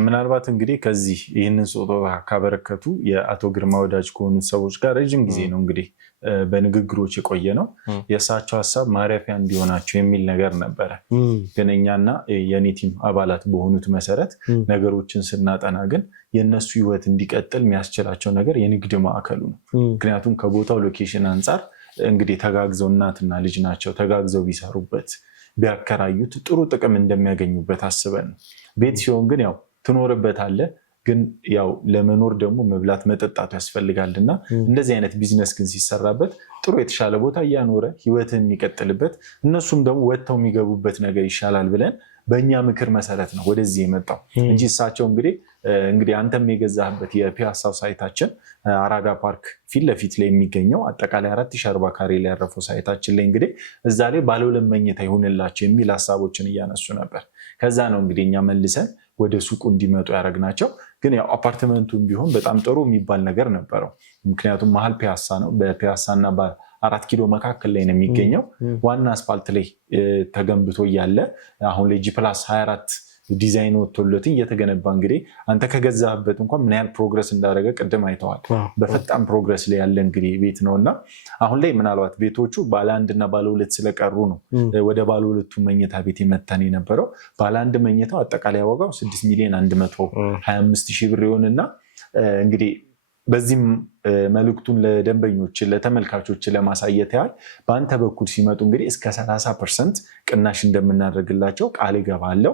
ምናልባት እንግዲህ ከዚህ ይህንን ስጦታ ካበረከቱ የአቶ ግርማ ወዳጅ ከሆኑት ሰዎች ጋር ረጅም ጊዜ ነው እንግዲህ በንግግሮች የቆየ ነው። የእሳቸው ሀሳብ ማረፊያ እንዲሆናቸው የሚል ነገር ነበረ። ግን እኛና የኔ ቲም አባላት በሆኑት መሰረት ነገሮችን ስናጠና ግን የእነሱ ህይወት እንዲቀጥል የሚያስችላቸው ነገር የንግድ ማዕከሉ ነው። ምክንያቱም ከቦታው ሎኬሽን አንጻር እንግዲህ ተጋግዘው እናትና ልጅ ናቸው፣ ተጋግዘው ቢሰሩበት ቢያከራዩት ጥሩ ጥቅም እንደሚያገኙበት አስበን ነው። ቤት ሲሆን ግን ያው ትኖርበታለህ፣ ግን ያው ለመኖር ደግሞ መብላት መጠጣቱ ያስፈልጋልና እንደዚህ አይነት ቢዝነስ ግን ሲሰራበት ጥሩ የተሻለ ቦታ እያኖረ ህይወትን የሚቀጥልበት እነሱም ደግሞ ወጥተው የሚገቡበት ነገር ይሻላል ብለን በእኛ ምክር መሰረት ነው ወደዚህ የመጣው እንጂ እሳቸው እንግዲህ አንተም የገዛህበት የፒያሳው ሳይታችን አራዳ ፓርክ ፊት ለፊት ላይ የሚገኘው አጠቃላይ 4040 ካሬ ላይ ያረፈው ሳይታችን ላይ እንግዲህ እዛ ላይ ባለ 2 መኝታ ይሁንላቸው የሚል ሀሳቦችን እያነሱ ነበር። ከዛ ነው እንግዲህ እኛ መልሰን ወደ ሱቁ እንዲመጡ ያደረግናቸው። ግን ያው አፓርትመንቱም ቢሆን በጣም ጥሩ የሚባል ነገር ነበረው። ምክንያቱም መሀል ፒያሳ ነው፣ በፒያሳና በ4 ኪሎ መካከል ላይ ነው የሚገኘው። ዋና አስፋልት ላይ ተገንብቶ እያለ አሁን ላይ G+24 ዲዛይን ወጥቶለት እየተገነባ እንግዲህ አንተ ከገዛህበት እንኳን ምን ያህል ፕሮግረስ እንዳደረገ ቅድም አይተዋል። በፈጣን ፕሮግረስ ላይ ያለ እንግዲህ ቤት ነውና አሁን ላይ ምናልባት ቤቶቹ ባለ 1 እና ባለ 2 ስለቀሩ ነው ወደ ባለ 2 መኝታ ቤት የመተን የነበረው። ባለ 1 መኝታው አጠቃላይ ዋጋው 6,125,000 ብር ይሆንና እንግዲህ በዚህም መልእክቱን ለደንበኞች ለተመልካቾች ለማሳየት ያህል በአንተ በኩል ሲመጡ እንግዲህ እስከ 30% ቅናሽ እንደምናደርግላቸው ቃል እገባለሁ።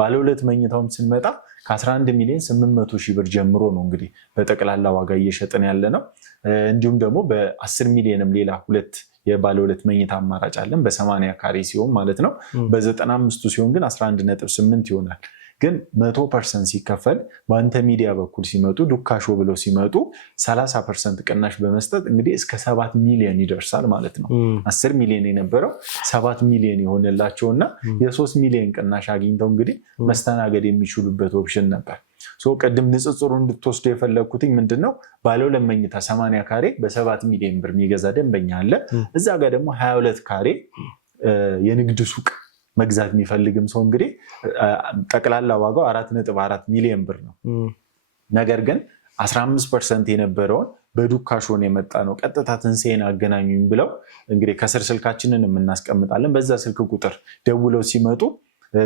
ባለ 2 መኝታውም ስንመጣ ከ11,800,000 ብር ጀምሮ ነው እንግዲህ በጠቅላላ ዋጋ እየሸጥን ያለ ነው። እንዲሁም ደግሞ በ10 ሚሊዮንም ሌላ 2 የባለ 2 መኝታ አማራጭ አለን። በ80 ካሬ ሲሆን ማለት ነው። በ95 ሲሆን ግን 11.8 ይሆናል። ግን 100% ሲከፈል በአንተ ሚዲያ በኩል ሲመጡ ዱካሾ ብለው ሲመጡ 30% ቅናሽ በመስጠት እንግዲህ እስከ 7 ሚሊዮን ይደርሳል ማለት ነው። 10 ሚሊዮን የነበረው 7 ሚሊዮን የሆነላቸውና የ3 ሚሊዮን ቅናሽ አግኝተው እንግዲህ መስተናገድ የሚችሉበት ኦፕሽን ነበር። ቅድም ንጽጽሩ እንድትወስዱ የፈለግኩት ምንድነው ባለ 2 መኝታ 80 ካሬ በ7 ሚሊዮን ብር የሚገዛ ደንበኛ አለ። እዛ ጋር ደግሞ 22 ካሬ የንግድ ሱቅ መግዛት የሚፈልግም ሰው እንግዲህ ጠቅላላ ዋጋው 4.4 ሚሊዮን ብር ነው። ነገር ግን 15% የነበረውን በዱካሾን የመጣ ነው። ቀጥታ ትንሣኤን አገናኙኝ ብለው እንግዲህ ከስር ስልካችንን የምናስቀምጣለን። በዛ ስልክ ቁጥር ደውለው ሲመጡ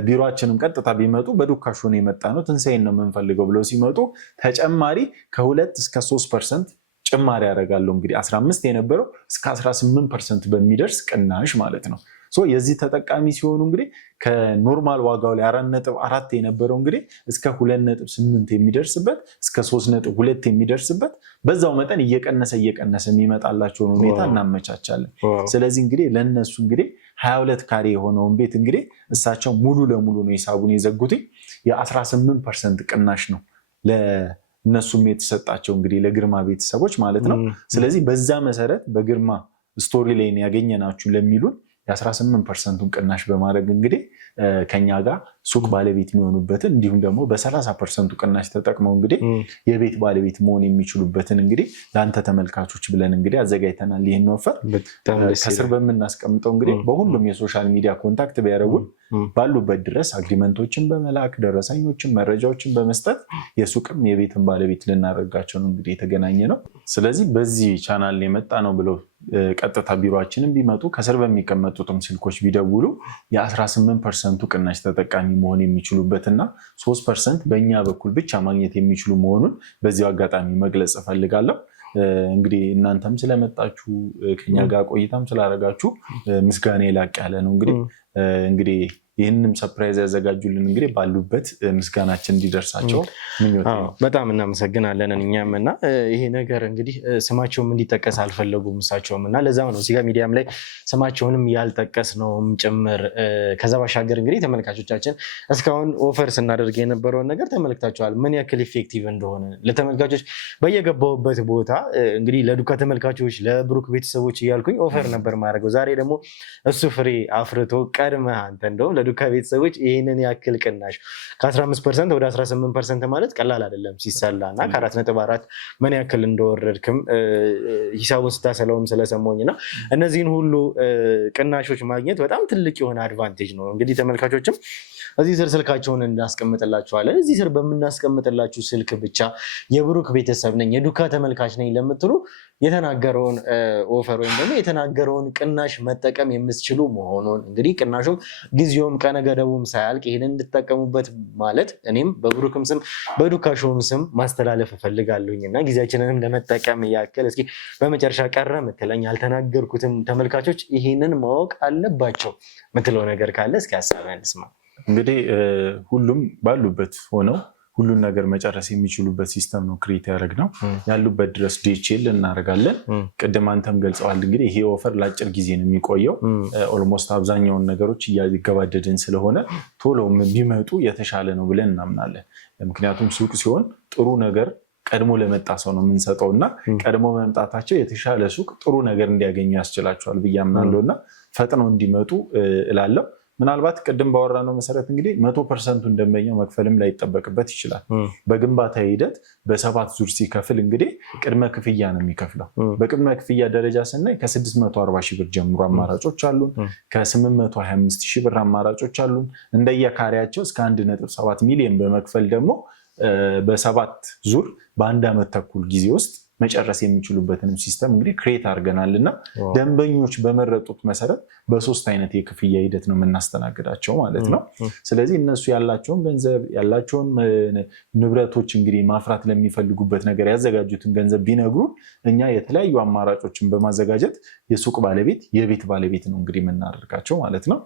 ቢሮአችንም ቀጥታ ቢመጡ በዱካሾን የመጣ ነው ትንሣኤን ነው የምንፈልገው ብለው ሲመጡ ተጨማሪ ከ2 እስከ 3% ጭማሪ ያደርጋሉ። እንግዲህ 15 የነበረው እስከ 18% በሚደርስ ቅናሽ ማለት ነው። የዚህ ተጠቃሚ ሲሆኑ እንግዲህ ከኖርማል ዋጋው ላይ 4.4 የነበረው እንግዲህ እስከ 2.8 የሚደርስበት እስከ 3.2 የሚደርስበት በዛው መጠን እየቀነሰ የሚመጣላቸውን ሁኔታ እናመቻቻለን። ስለዚህ እንግዲህ ለነሱ እንግዲህ 22 ካሬ የሆነውን ቤት እንግዲህ እሳቸው ሙሉ ለሙሉ ነው ሂሳቡን የዘጉት። የ18% ቅናሽ ነው ለነሱም የተሰጣቸው እንግዲህ ለግርማ ቤተሰቦች ማለት ነው። ስለዚህ በዛ መሰረት በግርማ ስቶሪ ላይ ያገኘናችሁ ለሚሉን የ18%ን ቅናሽ በማድረግ እንግዲህ ከኛ ጋር ሱቅ ባለቤት የሚሆኑበትን እንዲሁም ደግሞ በ30% ቅናሽ ተጠቅመው እንግዲህ የቤት ባለቤት መሆን የሚችሉበትን እንግዲህ ለአንተ ተመልካቾች ብለን እንግዲህ አዘጋጅተናል። ይህን ወፈር ከስር በምናስቀምጠው እንግዲህ በሁሉም የሶሻል ሚዲያ ኮንታክት ቢያደርጉን ባሉበት ድረስ አግሪመንቶችን በመላክ ደረሰኞችን፣ መረጃዎችን በመስጠት የሱቅም የቤትን ባለቤት ልናደርጋቸው ነው እንግዲህ የተገናኘ ነው። ስለዚህ በዚህ ቻናል የመጣ ነው ብለው ቀጥታ ቢሮአችንን ቢመጡ ከስር በሚቀመጡትም ስልኮች ቢደውሉ የ18% ቅናሽ ተጠቃሚ መሆን የሚችሉበትና 3% በእኛ በኩል ብቻ ማግኘት የሚችሉ መሆኑን በዚሁ አጋጣሚ መግለጽ እፈልጋለሁ። እንግዲህ እናንተም ስለመጣችሁ ከኛ ጋር ቆይታም ስላደረጋችሁ ምስጋና ላቅ ያለ ነው። እንግዲህ ይህንም ሰርፕራይዝ ያዘጋጁልን እንግዲህ ባሉበት ምስጋናችን እንዲደርሳቸው ምኞት ነው። በጣም እናመሰግናለን እኛም እና ይሄ ነገር እንግዲህ ስማቸውም እንዲጠቀስ አልፈለጉም እሳቸውም እና ለዛም ነው እዚጋ ሚዲያም ላይ ስማቸውንም ያልጠቀስ ነውም ጭምር። ከዛ ባሻገር እንግዲህ ተመልካቾቻችን እስካሁን ኦፈር ስናደርግ የነበረውን ነገር ተመልክታችኋል፣ ምን ያክል ኢፌክቲቭ እንደሆነ ለተመልካቾች በየገባውበት ቦታ እንግዲህ ለዱካ ተመልካቾች ለብሩክ ቤተሰቦች እያልኩኝ ኦፈር ነበር ማድረገው። ዛሬ ደግሞ እሱ ፍሬ አፍርቶ ቀድመህ አንተ እንደውም ለዱካ ቤተሰቦች ይህንን ያክል ቅናሽ ከ15% ወደ 18% ማለት ቀላል አይደለም ሲሰላ እና ከ4.4 ምን ያክል እንደወረድክም ሂሳቡን ስታሰለውም ስለሰማሁኝ እና እነዚህን ሁሉ ቅናሾች ማግኘት በጣም ትልቅ የሆነ አድቫንቴጅ ነው። እንግዲህ ተመልካቾችም እዚህ ስር ስልካቸውን እናስቀምጥላችኋለን። እዚህ ስር በምናስቀምጥላችሁ ስልክ ብቻ የብሩክ ቤተሰብ ነኝ የዱካ ተመልካች ነኝ ለምትሉ የተናገረውን ኦፈር ወይም ደግሞ የተናገረውን ቅናሽ መጠቀም የምትችሉ መሆኑን እንግዲህ ቅናሹም ጊዜውም ቀነ ገደቡም ሳያልቅ ይህንን እንድትጠቀሙበት ማለት እኔም በብሩክም ስም በዱካሾም ስም ማስተላለፍ እፈልጋለሁኝ እና ጊዜያችንንም ለመጠቀም ያክል እስኪ በመጨረሻ ቀረ ምትለኝ ያልተናገርኩትም ተመልካቾች ይህንን ማወቅ አለባቸው ምትለው ነገር ካለ እስኪ ሀሳብህን እንስማ። እንግዲህ ሁሉም ባሉበት ሆነው ሁሉን ነገር መጨረስ የሚችሉበት ሲስተም ነው ክሬት ያደረግነው። ያሉበት ድረስ ዲኤችኤል እናደርጋለን። ቅድም አንተም ገልጸዋል። እንግዲህ ይሄ ኦፈር ለአጭር ጊዜ ነው የሚቆየው። ኦልሞስት አብዛኛውን ነገሮች እያገባደድን ስለሆነ ቶሎ ቢመጡ የተሻለ ነው ብለን እናምናለን። ምክንያቱም ሱቅ ሲሆን ጥሩ ነገር ቀድሞ ለመጣ ሰው ነው የምንሰጠው እና ቀድሞ መምጣታቸው የተሻለ ሱቅ ጥሩ ነገር እንዲያገኙ ያስችላቸዋል ብዬ አምናለሁ እና ፈጥነው እንዲመጡ እላለሁ። ምናልባት ቅድም ባወራነው መሰረት እንግዲህ 100% ደንበኛው መክፈልም ላይጠበቅበት ይችላል። በግንባታ ሂደት በ7 ዙር ሲከፍል እንግዲህ ቅድመ ክፍያ ነው የሚከፍለው። በቅድመ ክፍያ ደረጃ ስናይ ከ640 ሺህ ብር ጀምሮ አማራጮች አሉን። ከ825 ሺህ ብር አማራጮች አሉን። እንደየካሬያቸው እስከ 1.7 ሚሊዮን በመክፈል ደግሞ በ7 ዙር በ1 ዓመት ተኩል ጊዜ ውስጥ መጨረስ የሚችሉበትንም ሲስተም እንግዲህ ክሬት አድርገናል እና ደንበኞች በመረጡት መሰረት በ3 አይነት የክፍያ ሂደት ነው የምናስተናግዳቸው ማለት ነው። ስለዚህ እነሱ ያላቸውን ገንዘብ ያላቸውን ንብረቶች እንግዲህ ማፍራት ለሚፈልጉበት ነገር ያዘጋጁትን ገንዘብ ቢነግሩ እኛ የተለያዩ አማራጮችን በማዘጋጀት የሱቅ ባለቤት የቤት ባለቤት ነው እንግዲህ የምናደርጋቸው ማለት ነው።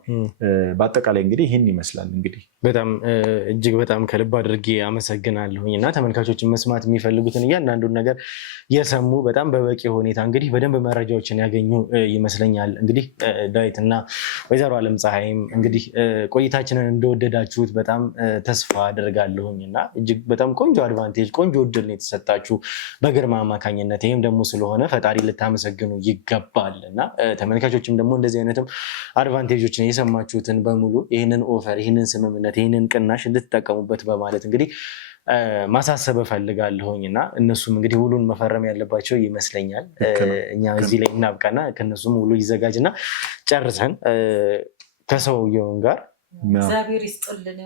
በአጠቃላይ እንግዲህ ይህን ይመስላል። እንግዲህ በጣም እጅግ በጣም ከልብ አድርጌ አመሰግናለሁኝ እና ተመልካቾችን መስማት የሚፈልጉትን እያንዳንዱን ነገር የሰሙ በጣም በበቂ ሁኔታ እንግዲህ በደንብ መረጃዎችን ያገኙ ይመስለኛል። እንግዲህ ዳዊት እና ወይዘሮ ዓለም ፀሐይም እንግዲህ ቆይታችንን እንደወደዳችሁት በጣም ተስፋ አደርጋለሁኝ እና እጅግ በጣም ቆንጆ አድቫንቴጅ ቆንጆ እድል ነው የተሰጣችሁ በግርማ አማካኝነት። ይህም ደግሞ ስለሆነ ፈጣሪ ልታመሰግኑ ይገባል እና ተመልካቾችም ደግሞ እንደዚህ አይነትም አድቫንቴጆችን የሰማችሁትን በሙሉ ይህንን ኦፈር ይህንን ስምምነት ይህንን ቅናሽ እንድትጠቀሙበት በማለት እንግዲህ ማሳሰብ እፈልጋለሁኝ እና እነሱም እንግዲህ ውሉን መፈረም ያለባቸው ይመስለኛል። እኛ እዚህ ላይ እናብቃና ከነሱም ውሉ ይዘጋጅና ጨርሰን ከሰውየውን ጋር እግዚአብሔር ይስጥልን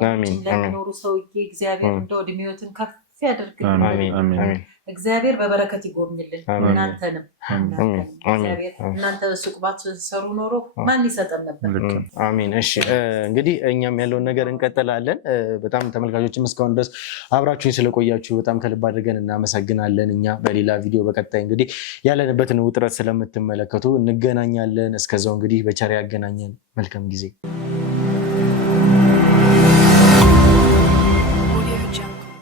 ለሚኖሩ ሰውዬ እግዚአብሔር እንደው እድሜዎትን ከፍ ያደርግልን። እግዚአብሔር በበረከት ይጎብኝልን። እናንተንም እግዚአብሔር እናንተ ሱቅ ባትሰሩ ኖሮ ማን ይሰጠን ነበር? አሜን። እሺ እንግዲህ እኛም ያለውን ነገር እንቀጥላለን። በጣም ተመልካቾችም እስካሁን ድረስ አብራችሁኝ ስለቆያችሁ በጣም ከልብ አድርገን እናመሰግናለን። እኛ በሌላ ቪዲዮ በቀጣይ እንግዲህ ያለንበትን ውጥረት ስለምትመለከቱ እንገናኛለን። እስከዛው እንግዲህ በቸር ያገናኘን። መልካም ጊዜ